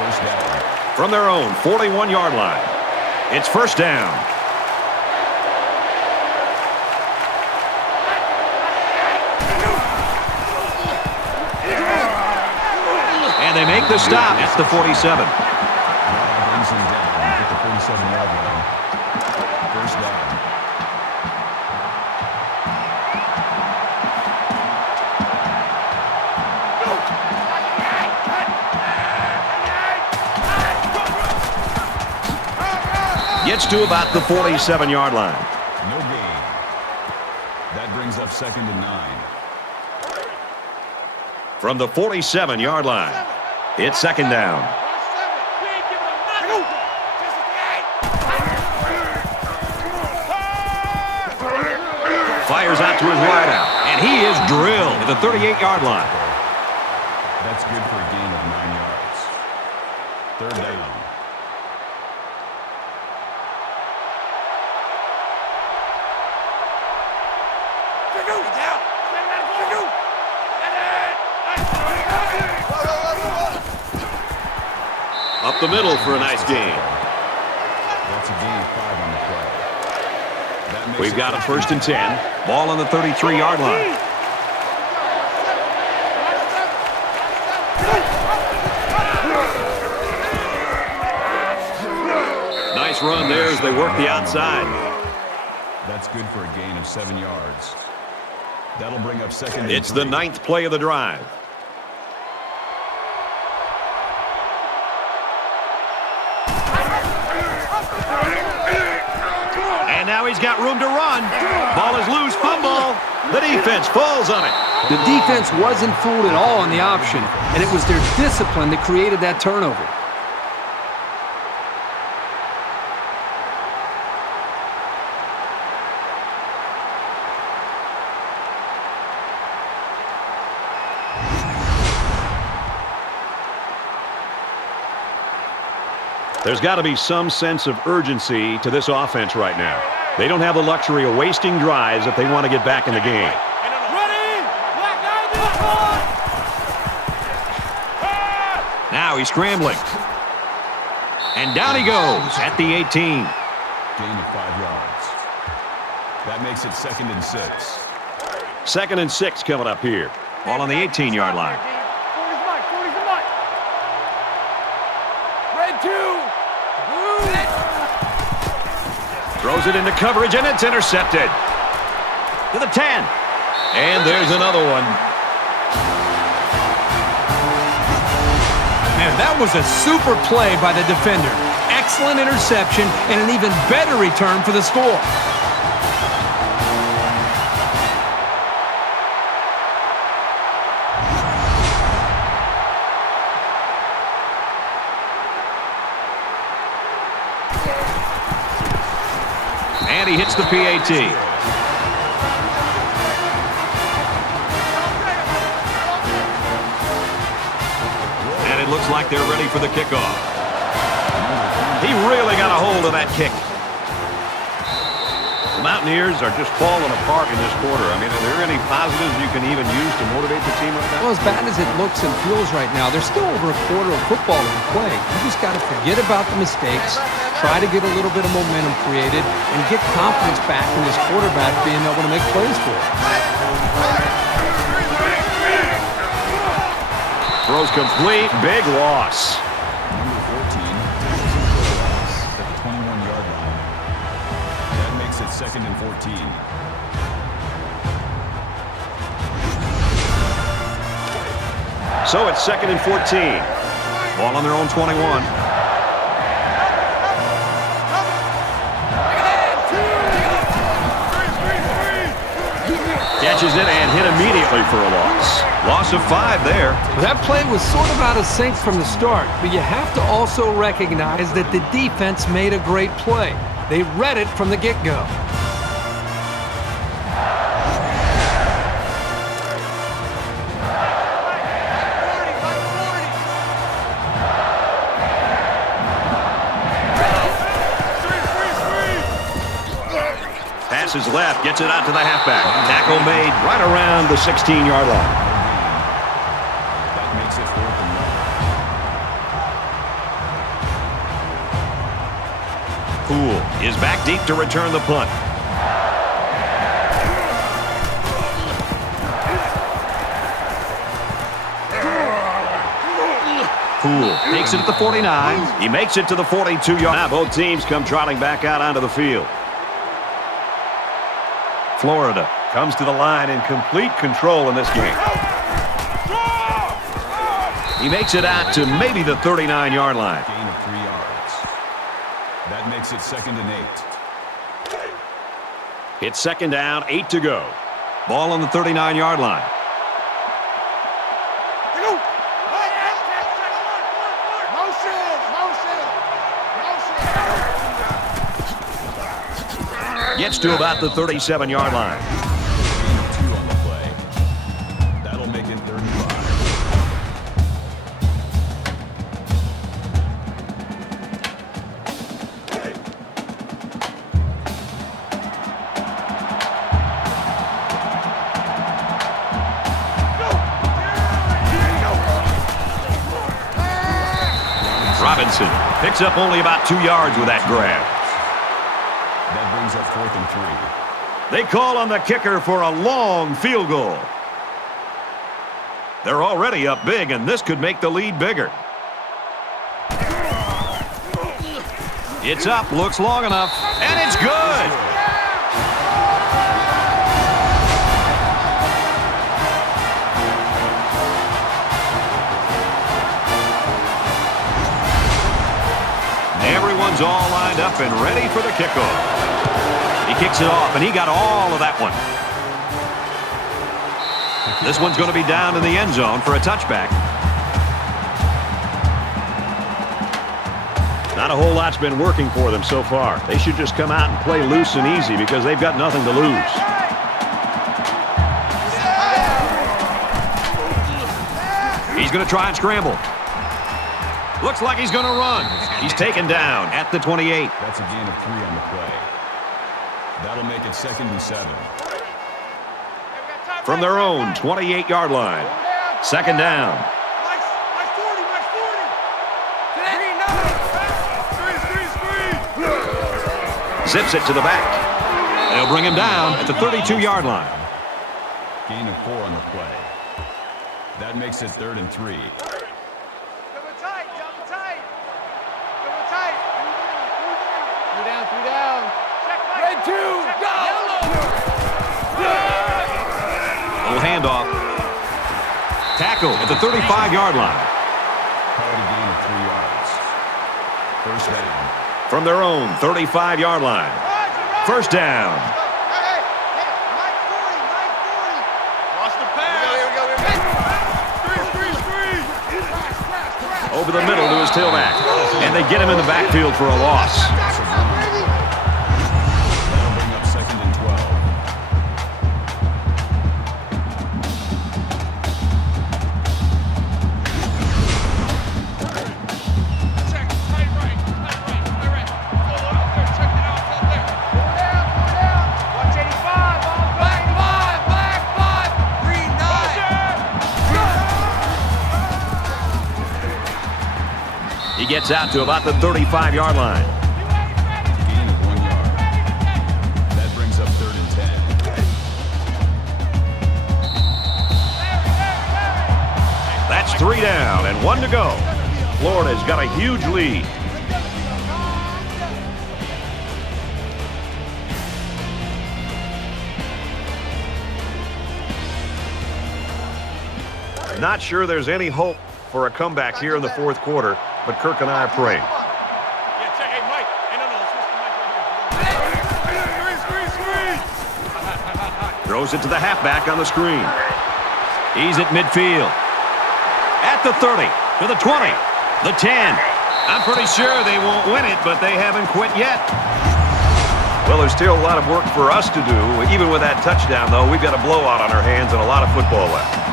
First down. From their own 41-yard line. It's first down. And they make the stop at the 47. Brings him down at the 47-yard line. First down. Gets to about the 47-yard line. No gain. That brings up 2nd and 9. From the 47-yard line, it's second down. Fires out to his wideout, and he is drilled at the 38-yard line. That's good for a gain of 9 yards. Third down. Up the middle for a nice gain. That's a gain of 5 on the play. That makes We've got a first and 10. Ball on the 33-yard line. Nice run there as they work the outside. That's good for a gain of 7 yards. That'll bring up 2nd and It's the 9th play of the drive. And now he's got room to run. Ball is loose, fumble. The defense falls on it. The defense wasn't fooled at all on the option, and it was their discipline that created that turnover. There's got to be some sense of urgency to this offense right now. They don't have the luxury of wasting drives if they want to get back in the game. Now he's scrambling. And down he goes at the 18. Gain of 5 yards. That makes it 2nd and 6. 2nd and 6 coming up here. Ball on the 18-yard line. Red 2. Throws it into coverage, and it's intercepted. To the 10. And there's another one. Man, that was a super play by the defender. Excellent interception and an even better return for the score. And he hits the PAT. Looks like they're ready for the kickoff. He really got a hold of that kick. The Mountaineers are just falling apart in this quarter. I mean, are there any positives you can even use to motivate the team right now? Well, as bad as it looks and feels right now, there's still over a quarter of football to play. You just got to forget about the mistakes, try to get a little bit of momentum created, and get confidence back in this quarterback being able to make plays for it. Throws complete. Big loss. Number 14 at the 21-yard line. That makes it 2nd and 14. So it's 2nd and 14. Ball on their own 21. Catches it and hit immediately for a loss. Loss of 5 there. Well, that play was sort of out of sync from the start, but you have to also recognize that the defense made a great play. They read it from the get-go. Passes left, gets it out to the halfback. Tackle made right around the 16-yard line. That makes it 4th and 1. Poole is back deep to return the punt. Poole takes it at the 49. He makes it to the 42-yard. Now both teams come trotting back out onto the field. Florida comes to the line in complete control in this game. He makes it out to maybe the 39-yard line. Gain of 3 yards. That makes it 2nd and 8. It's 2nd down, 8 to go. Ball on the 39-yard line. Gets to about the 37-yard line. Gain of 2 on the play. That'll make it 35. Robinson picks up only about 2 yards with that grab. That brings up 4th and 3. They call on the kicker for a long field goal. They're already up big, and this could make the lead bigger. It's up, looks long enough, and it's good. Everyone's all lined up and ready for the kickoff. He kicks it off, and he got all of that one. This one's going to be down in the end zone for a touchback. Not a whole lot's been working for them so far. They should just come out and play loose and easy because they've got nothing to lose. He's going to try and scramble. Looks like he's going to run. He's taken down at the 28. That's a gain of 3 on the play. That'll make it 2nd and 7. From their own 28-yard line. 2nd down. Zips it to the back. They'll bring him down at the 32-yard line. Gain of 4 on the play. That makes it 3rd and 3. Double tight, double tight. Double tight. 3 down, 3 down. Check red 2, go! Little handoff. Tackle at the 35-yard line. Call it a gain of 3 yards. First down. From their own 35-yard line. First down. Hey, Mike 40, Mike 40. Lost the pass. Here we go. Screen. Over the middle to his tailback. And they get him in the backfield for a loss. That'll bring up 2nd and 12. Check, tight right. Go out there, check it out there. Go down. Watch 85, all black 5, green 9. He gets out to about the 35-yard line. Gain of 1 yard. That brings up 3rd and 10. That's 3 down and 1 to go. Florida's got a huge lead. Not sure there's any hope for a comeback here in the 4th quarter, but Kirk and I are praying. Yeah, check. Hey, Mike. Hey, no, let's switch the mic right here. Screen. Throws it to the halfback on the screen. He's at midfield. At the 30, to the 20, the 10. I'm pretty sure they won't win it, but they haven't quit yet. Well, there's still a lot of work for us to do. Even with that touchdown, though, we've got a blowout on our hands and a lot of football left.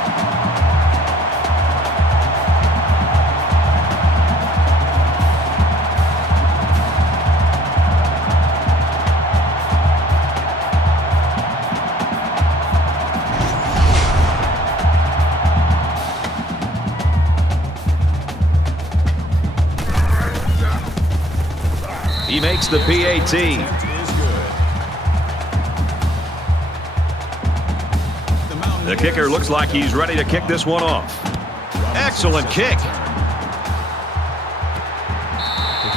He makes the PAT. Is good. The kicker looks like he's ready to kick this one off. Excellent kick.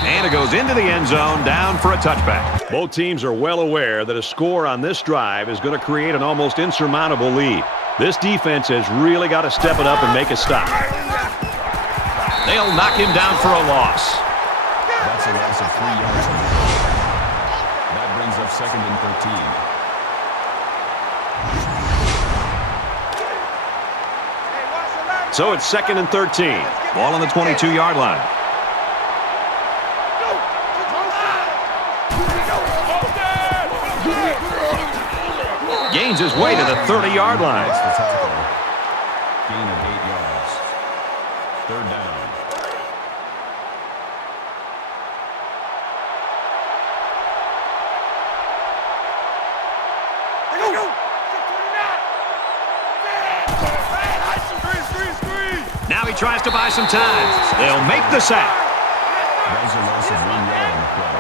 And it goes into the end zone, down for a touchback. Both teams are well aware that a score on this drive is going to create an almost insurmountable lead. This defense has really got to step it up and make a stop. They'll knock him down for a loss. That's a loss of 3 yards. That brings up 2nd and 13. So it's 2nd and 13. Ball on the 22-yard line. Gains his way to the 30-yard line. That's the tackle. Gain of 8 yards. 3rd down. Now he tries to buy some time. They'll make the sack. That was a loss of 1 yard on the play.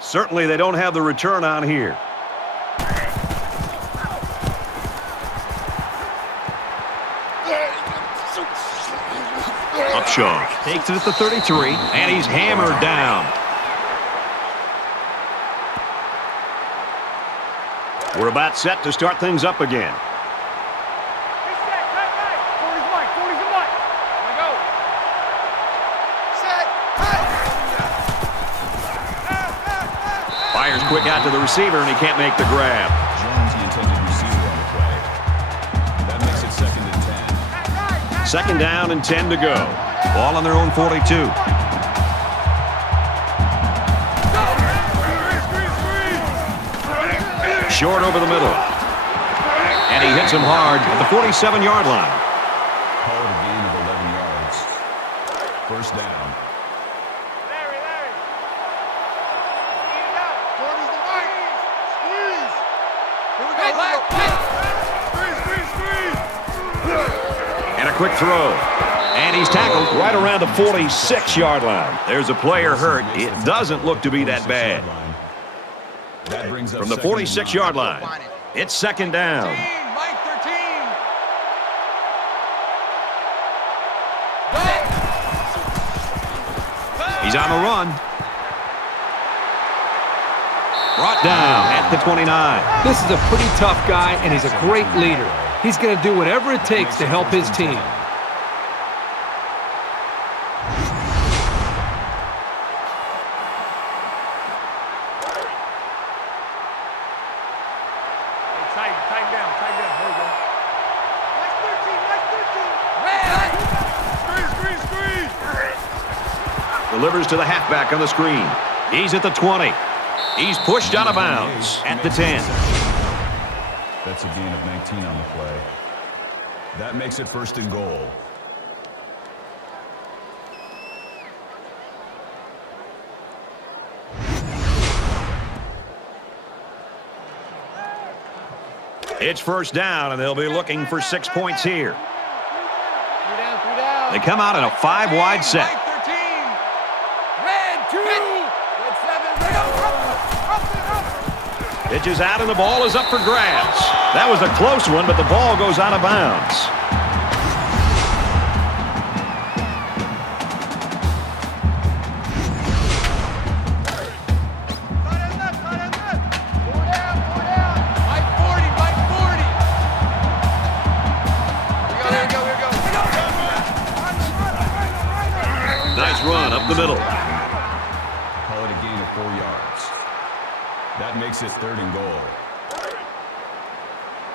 Certainly they don't have the return on here. Upshaw takes it at the 33, and he's hammered down. We're about set to start things up again. Fires quick out to the receiver, and he can't make the grab. Jones, the intended receiver on the play. That makes it 2nd and 10. 2nd down and 10 to go. Ball on their own 42. Short over the middle. And he hits him hard at the 47-yard line. Call it a gain of 11 yards. First down. Larry. quick throw. And he's tackled right around the 46-yard line. There's a player hurt. It doesn't look to be that bad. From the 46-yard line, it's second down. Mike 13. He's on the run. Brought down at the 29. This is a pretty tough guy, and he's a great leader. He's going to do whatever it takes to help his team. Tighten down. There we go. Mike 13. Screen. Delivers to the halfback on the screen. He's at the 20. He's pushed out of bounds at the 10. That's a gain of 19 on the play. That makes it first and goal. It's first down, and they'll be looking for 6 points here. 3 down. They come out in a 5-wide set. Mike 13. Red 2. Red 7. Pitches out, and the ball is up for grabs. That was a close one, but the ball goes out of bounds. Nice run up the middle. Call it a gain of 4 yards. That makes it third and goal.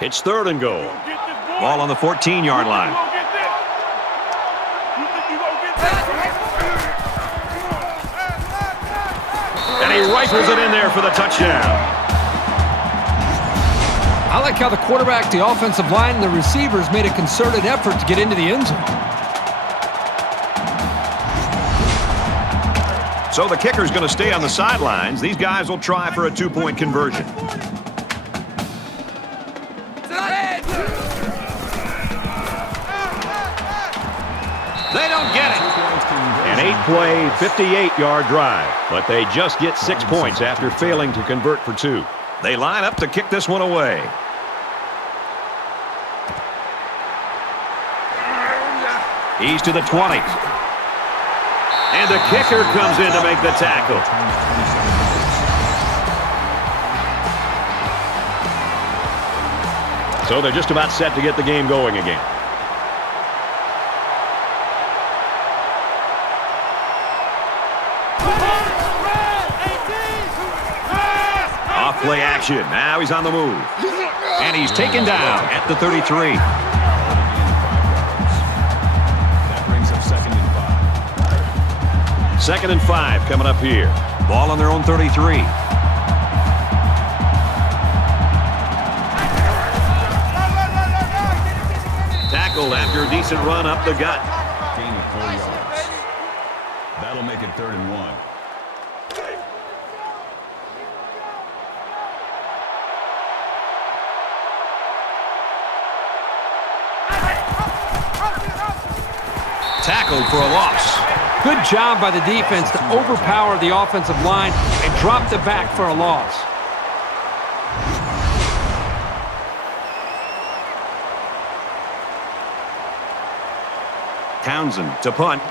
It's third and goal. Ball on the 14-yard line. And he rifles it in there for the touchdown. I like how the quarterback, the offensive line, and the receivers made a concerted effort to get into the end zone. So the kicker's going to stay on the sidelines. These guys will try for a 2-point conversion. They don't get it. An 8-play, 58-yard drive, but they just get 6 points after failing to convert for 2. They line up to kick this one away. He's to the 20. And the kicker comes in to make the tackle. So they're just about set to get the game going again. Off play action. Now he's on the move. And he's taken down at the 33. Second and 5 coming up here. Ball on their own 33. Tackled after a decent run up the gut. Gain of 4 yards. That'll make it third and 1. Tackled for a loss. Good job by the defense to overpower the offensive line and drop the back for a loss. Townsend to punt.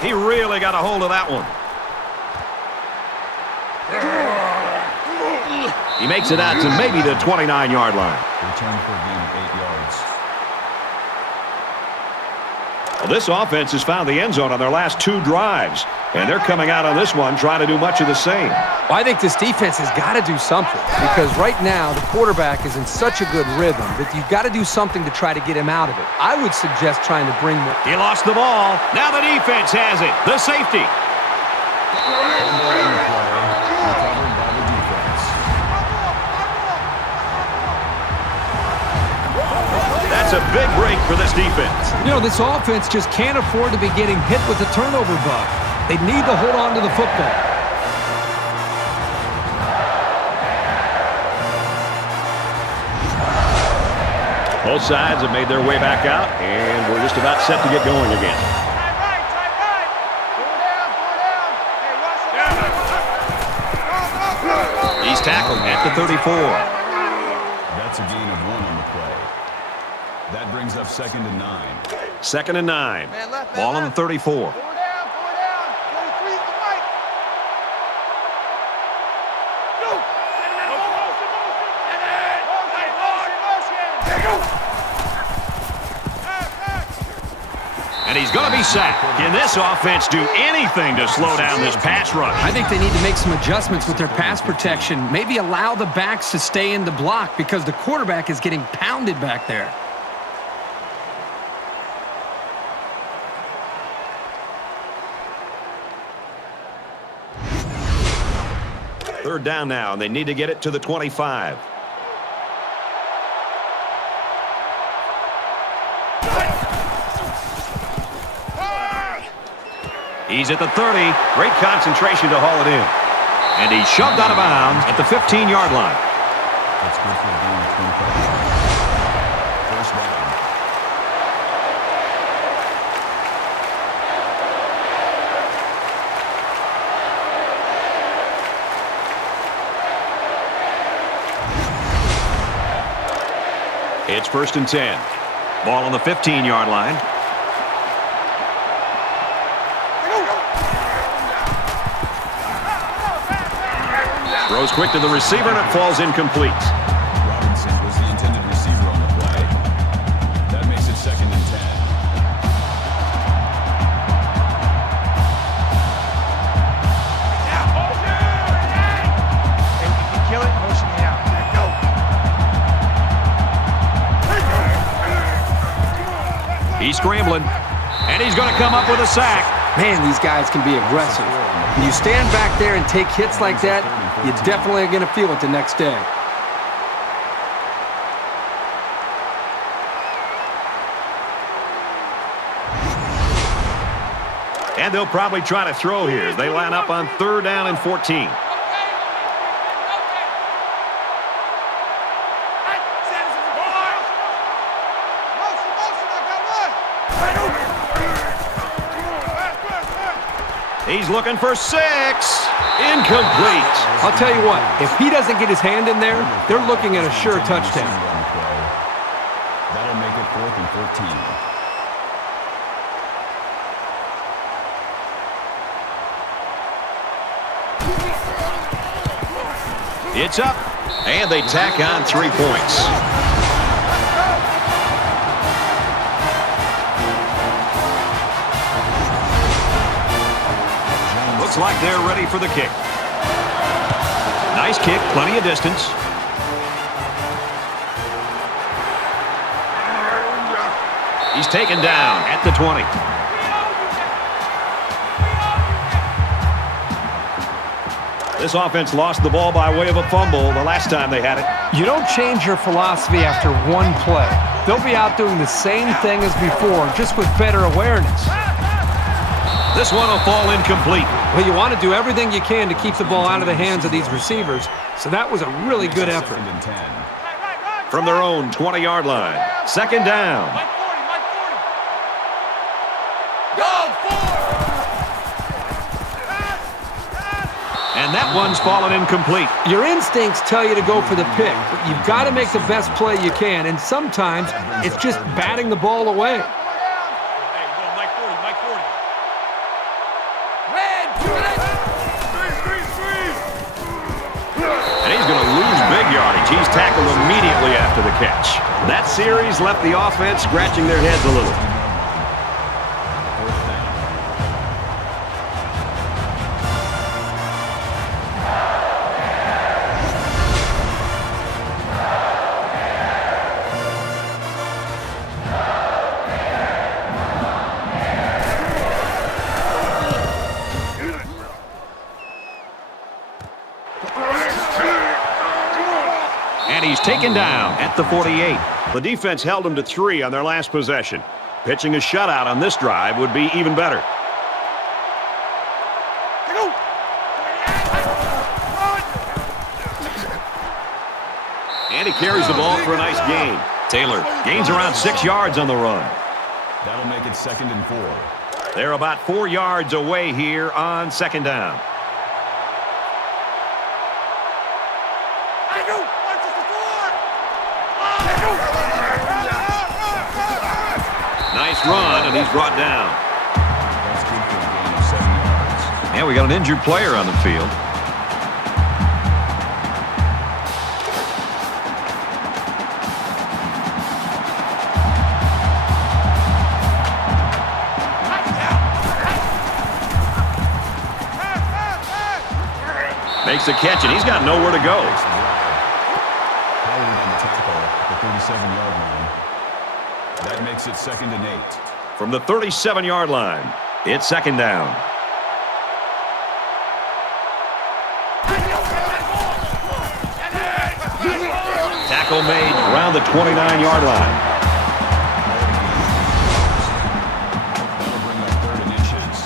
He really got a hold of that one. He makes it out to maybe the 29-yard line. Return for a gain of 8 yards. Well, this offense has found the end zone on their last 2 drives, and they're coming out on this one trying to do much of the same. Well, I think this defense has got to do something because right now the quarterback is in such a good rhythm that you've got to do something to try to get him out of it. I would suggest trying to bring more. He lost the ball. Now the defense has it. The safety. That's a big break for this defense. You know, this offense just can't afford to be getting hit with the turnover bug. They need to hold on to the football. Both sides have made their way back out, and we're just about set to get going again. He's tackled at the 34. That's a gain of 1 on the play. That brings up 2nd and 9. 2nd and 9. Ball on the 34. And he's going to be sacked. Can this offense do anything to slow down this pass rush? I think they need to make some adjustments with their pass protection. Maybe allow the backs to stay in the block because the quarterback is getting pounded back there. Third down now, and they need to get it to the 25. He's at the 30. Great concentration to haul it in. And he's shoved out of bounds at the 15-yard line. That's good for a gain of 25. First down. It's 1st and 10. Ball on the 15-yard line. Throws quick to the receiver, and it falls incomplete. Robinson was the intended receiver on the play. That makes it 2nd and 10. Hey, if you kill it, motion me out. Go. He's scrambling, and he's going to come up with a sack. Man, these guys can be aggressive. When you stand back there and take hits like that, you definitely are going to feel it the next day. And they'll probably try to throw here as they line up on 3rd down and 14. He's looking for 6. Incomplete. I'll tell you what, if he doesn't get his hand in there, they're looking at a sure touchdown. That'll make it 4th and 14. It's up, and they tack on 3 points. Looks like they're ready for the kick. Nice kick, plenty of distance. He's taken down at the 20. This offense lost the ball by way of a fumble the last time they had it. You don't change your philosophy after one play. They'll be out doing the same thing as before, just with better awareness. This one will fall incomplete. Well, you want to do everything you can to keep the ball out of the hands of these receivers, so that was a really good effort. 2nd and 10. From their own 20-yard line. 2nd down. And that one's fallen incomplete. Your instincts tell you to go for the pick, but you've got to make the best play you can, and sometimes it's just batting the ball away. And he's going to lose big yardage. He's tackled immediately after the catch. That series left the offense scratching their heads a little. And he's taken down at the 48. The defense held him to 3 on their last possession. Pitching a shutout on this drive would be even better. And he carries the ball for a nice gain. Taylor gains around 6 yards on the run. That'll make it 2nd and 4. They're about 4 yards away here on 2nd down. Nice run, and he's brought down. That's good for a gain of 7 yards. And we got an injured player on the field. Makes the catch, and he's got nowhere to go. Howard on the tackle at the 37-yard line. That makes it 2nd and 8. From the 37-yard line, it's 2nd down. Tackle made around the 29-yard line. That'll bring up 3rd and inches.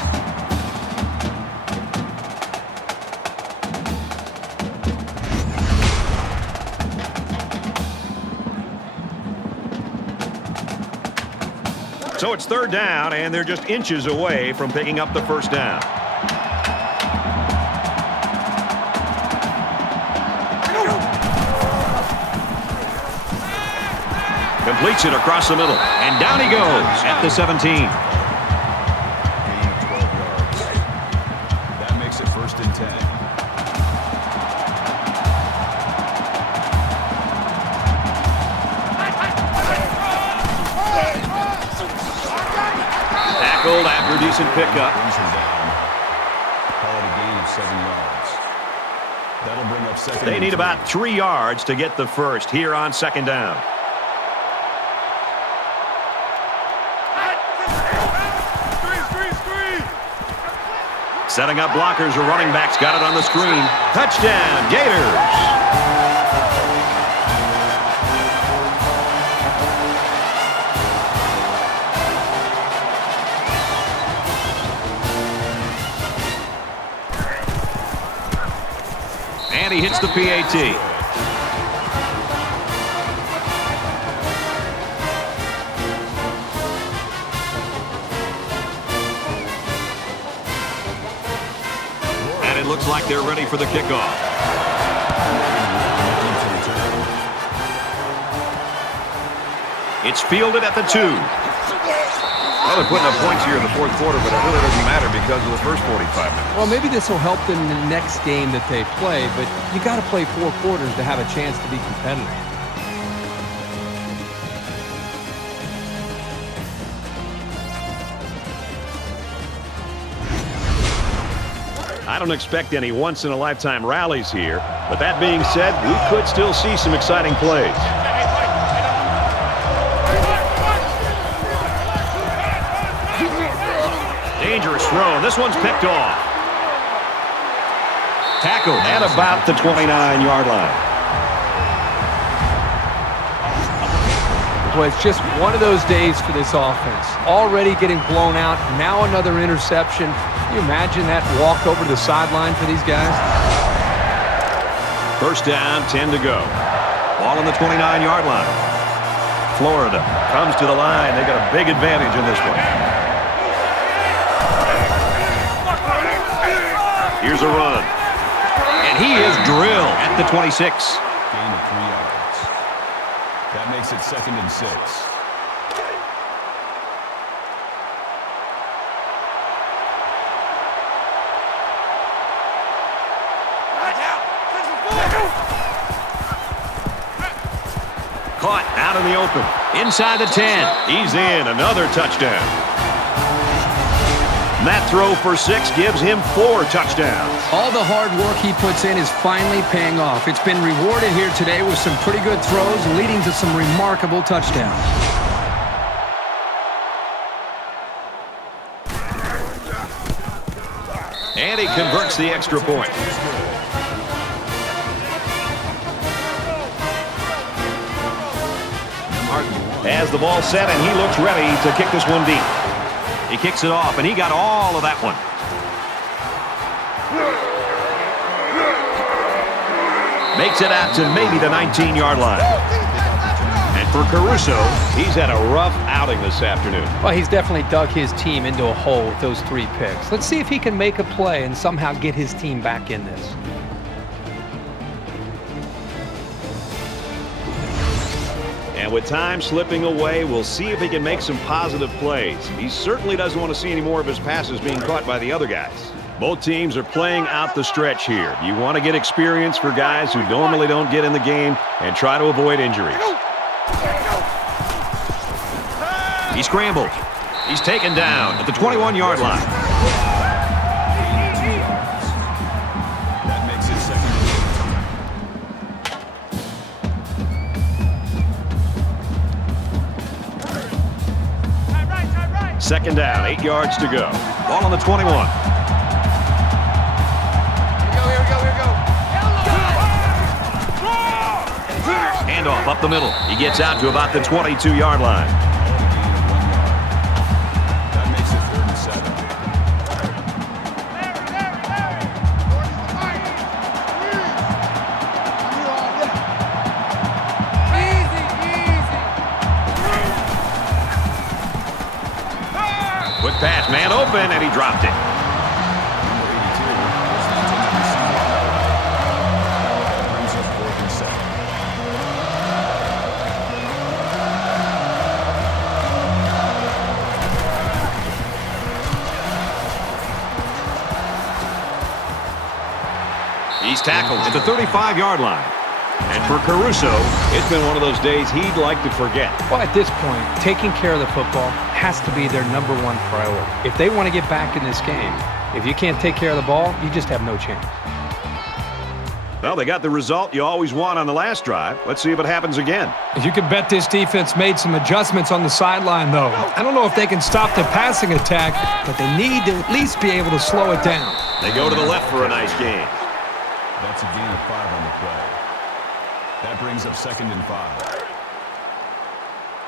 So it's 3rd down, and they're just inches away from picking up the 1st down. Completes it across the middle, and down he goes at the 17. Gain of 12 yards. That makes it 1st and 10. Tackled after a decent pickup. Brings him down. Call it a gain of 7 yards. That'll bring up 2nd. They need about 3 yards to get the 1st here on 2nd down. Setting up blockers, a running back's got it on the screen. Touchdown, Gators! And he hits the PAT. Looks like they're ready for the kickoff. It's fielded at the 2. Well, they're putting up points here in the 4th quarter, but it really doesn't matter because of the first 45 minutes. Well, maybe this will help them in the next game that they play, but you got to play 4 quarters to have a chance to be competitive. I don't expect any once-in-a-lifetime rallies here, but that being said, we could still see some exciting plays. Dangerous throw. This one's picked off. Tackled at about the 29-yard line. Well, it's just one of those days for this offense. Already getting blown out. Now another interception. Can you imagine that walk over to the sideline for these guys? 1st down, 10 to go. Ball on the 29-yard line. Florida comes to the line. They got a big advantage in this one. Here's a run. And he is drilled at the 26. Gain of 3 yards. That makes it 2nd and 6. Caught out in the open. Inside the 10. He's in. Another touchdown. And that throw for 6 gives him 4 touchdowns. All the hard work he puts in is finally paying off. It's been rewarded here today with some pretty good throws, leading to some remarkable touchdowns. And he converts the extra point. Has the ball set, and he looks ready to kick this one deep. He kicks it off, and he got all of that one. Makes it out to maybe the 19-yard line. And For Caruso, he's had a rough outing this afternoon. Well, he's definitely dug his team into a hole with those 3 picks. Let's see if he can make a play and somehow get his team back in this. And with time slipping away, we'll see if he can make some positive plays. He certainly doesn't want to see any more of his passes being caught by the other guys. Both teams are playing out the stretch here. You want to get experience for guys who normally don't get in the game and try to avoid injuries. He scrambled. He's taken down at the 21-yard line. That makes it second and 8. Second down, 8 yards to go. Ball on the 21. Handoff up the middle. He gets out to about the 22-yard line. That makes it 3rd and 7. Quick pass, man open, and he dropped it. Number 82 is the intended receiver. That brings up 4th and 7. He's tackled at the 35-yard line. And for Caruso, it's been one of those days he'd like to forget. Well, at this point, taking care of the football has to be their #1 priority. If they want to get back in this game, if you can't take care of the ball, you just have no chance. Well, they got the result you always want on the last drive. Let's see if it happens again. You can bet this defense made some adjustments on the sideline, though. I don't know if they can stop the passing attack, but they need to at least be able to slow it down. They go to the left for a nice gain. That's a gain of 5 on the play. That brings up 2nd and 5.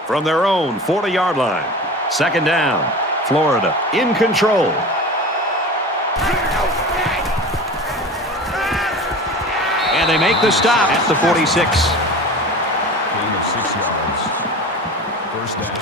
From their own 40-yard line. Second down. Florida in control. And they make the stop at the 46. Gain of 6 yards. 1st down.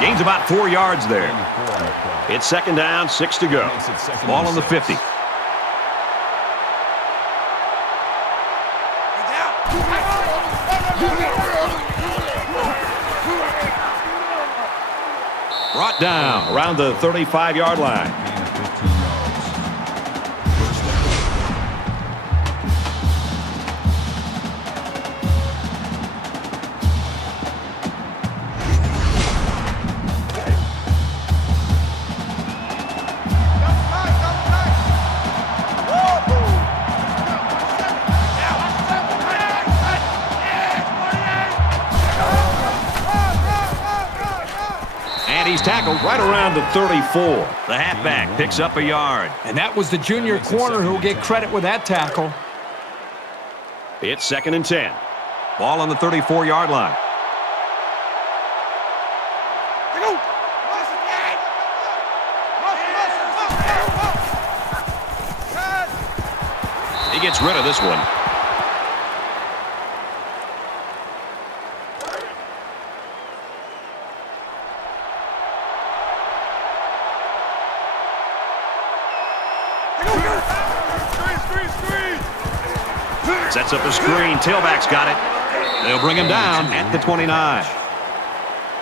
Gains about 4 yards there. It's second down, 6 to go. Ball on the 50. Brought down around the 35-yard line. Gain of 15 yards. 1st down. He's tackled right around the 34. The halfback picks up a yard. And that was the junior corner who will get credit with that tackle. It's 2nd and 10. Ball on the 34-yard line. He gets rid of this one. Sets up a screen. Tailback's got it. They'll bring him down at the 29.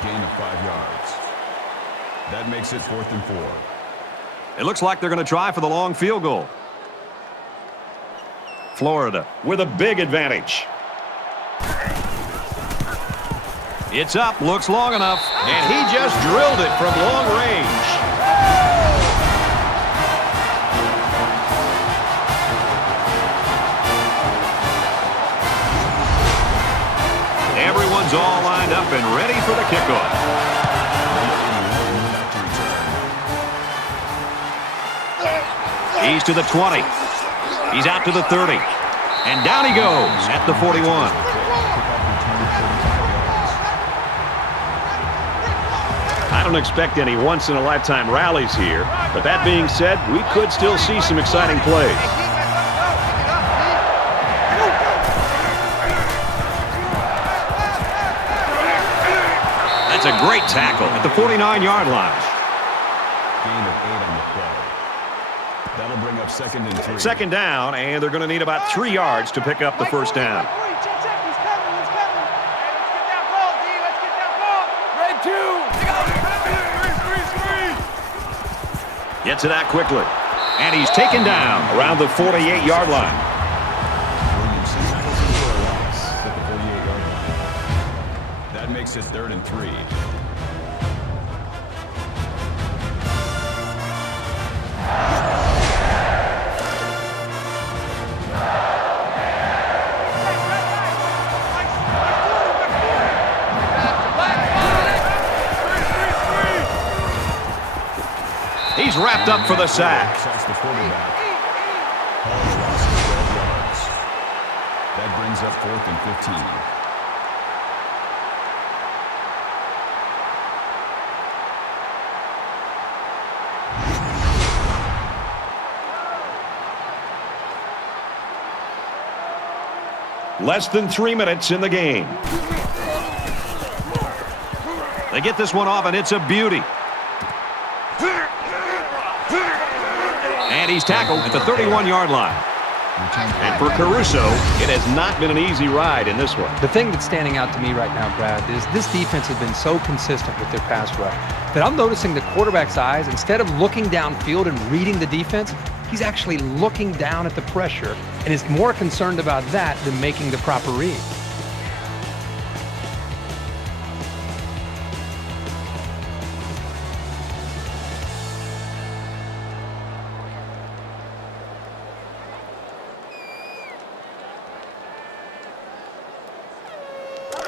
Gain of 5 yards. That makes it 4th and 4. It looks like they're going to try for the long field goal. Florida with a big advantage. It's up, looks long enough, and he just drilled it from long range. Everyone's all lined up and ready for the kickoff. He's to the 20. He's out to the 30. And down he goes at the 41. I don't expect any once-in-a-lifetime rallies here, but that being said, we could still see some exciting plays. That's a great tackle at the 49-yard line. Gain of 8 on the play. That'll bring up 2nd and 3. Second down, and they're going to need about 3 yards to pick up the first down. Gets it out quickly. And he's taken down around the 48-yard line. Williamson tackles him for a loss at the 48-yard line. That makes it 3rd and 3. He's wrapped up for the sack. Sacks the quarterback. All the loss of 12 yards. That brings up 4th and 15. Less than 3 minutes in the game. They get this one off, and it's a beauty. And he's tackled at the 31-yard line. And for Caruso, it has not been an easy ride in this one. The thing that's standing out to me right now, Brad, is this defense has been so consistent with their pass rush that I'm noticing the quarterback's eyes, instead of looking downfield and reading the defense, he's actually looking down at the pressure and is more concerned about that than making the proper read.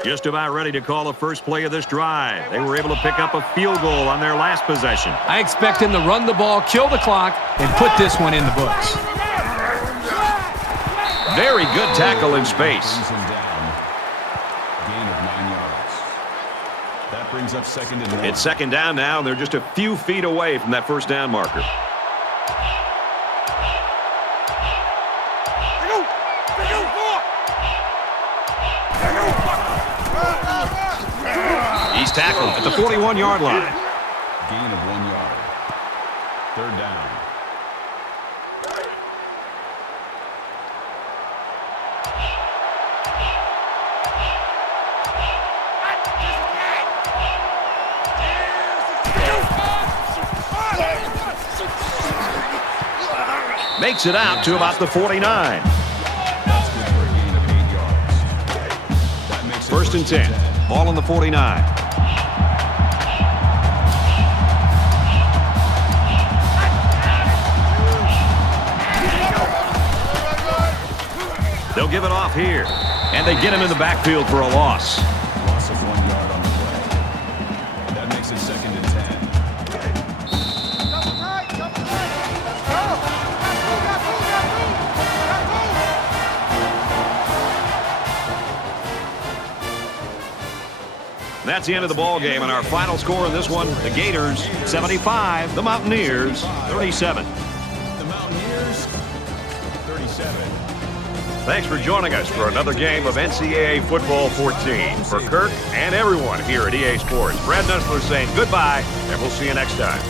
Just about ready to call the first play of this drive. They were able to pick up a field goal on their last possession. I expect him to run the ball, kill the clock, and put this one in the books. Very good tackle in space. Brings him down. Gain of 9 yards. That brings up 2nd and 1. It's second down now, and they're just a few feet away from that first down marker. He's tackled at the 41-yard line. Gain of 1 yard. 3rd down. Makes it out to about the 49. That's good for a gain of 8 yards. That makes it First and 10. Ball on the 49. They'll give it off here. And they get him in the backfield for a loss. Loss of 1 yard on the play. That makes it 2nd and 10. That's the end of the ball game, and our final score in this one, the Gators 75, the Mountaineers 37. The Mountaineers 37. Thanks for joining us for another game of NCAA Football 14. For Kirk and everyone here at EA Sports, Brad Nussler saying goodbye, and we'll see you next time.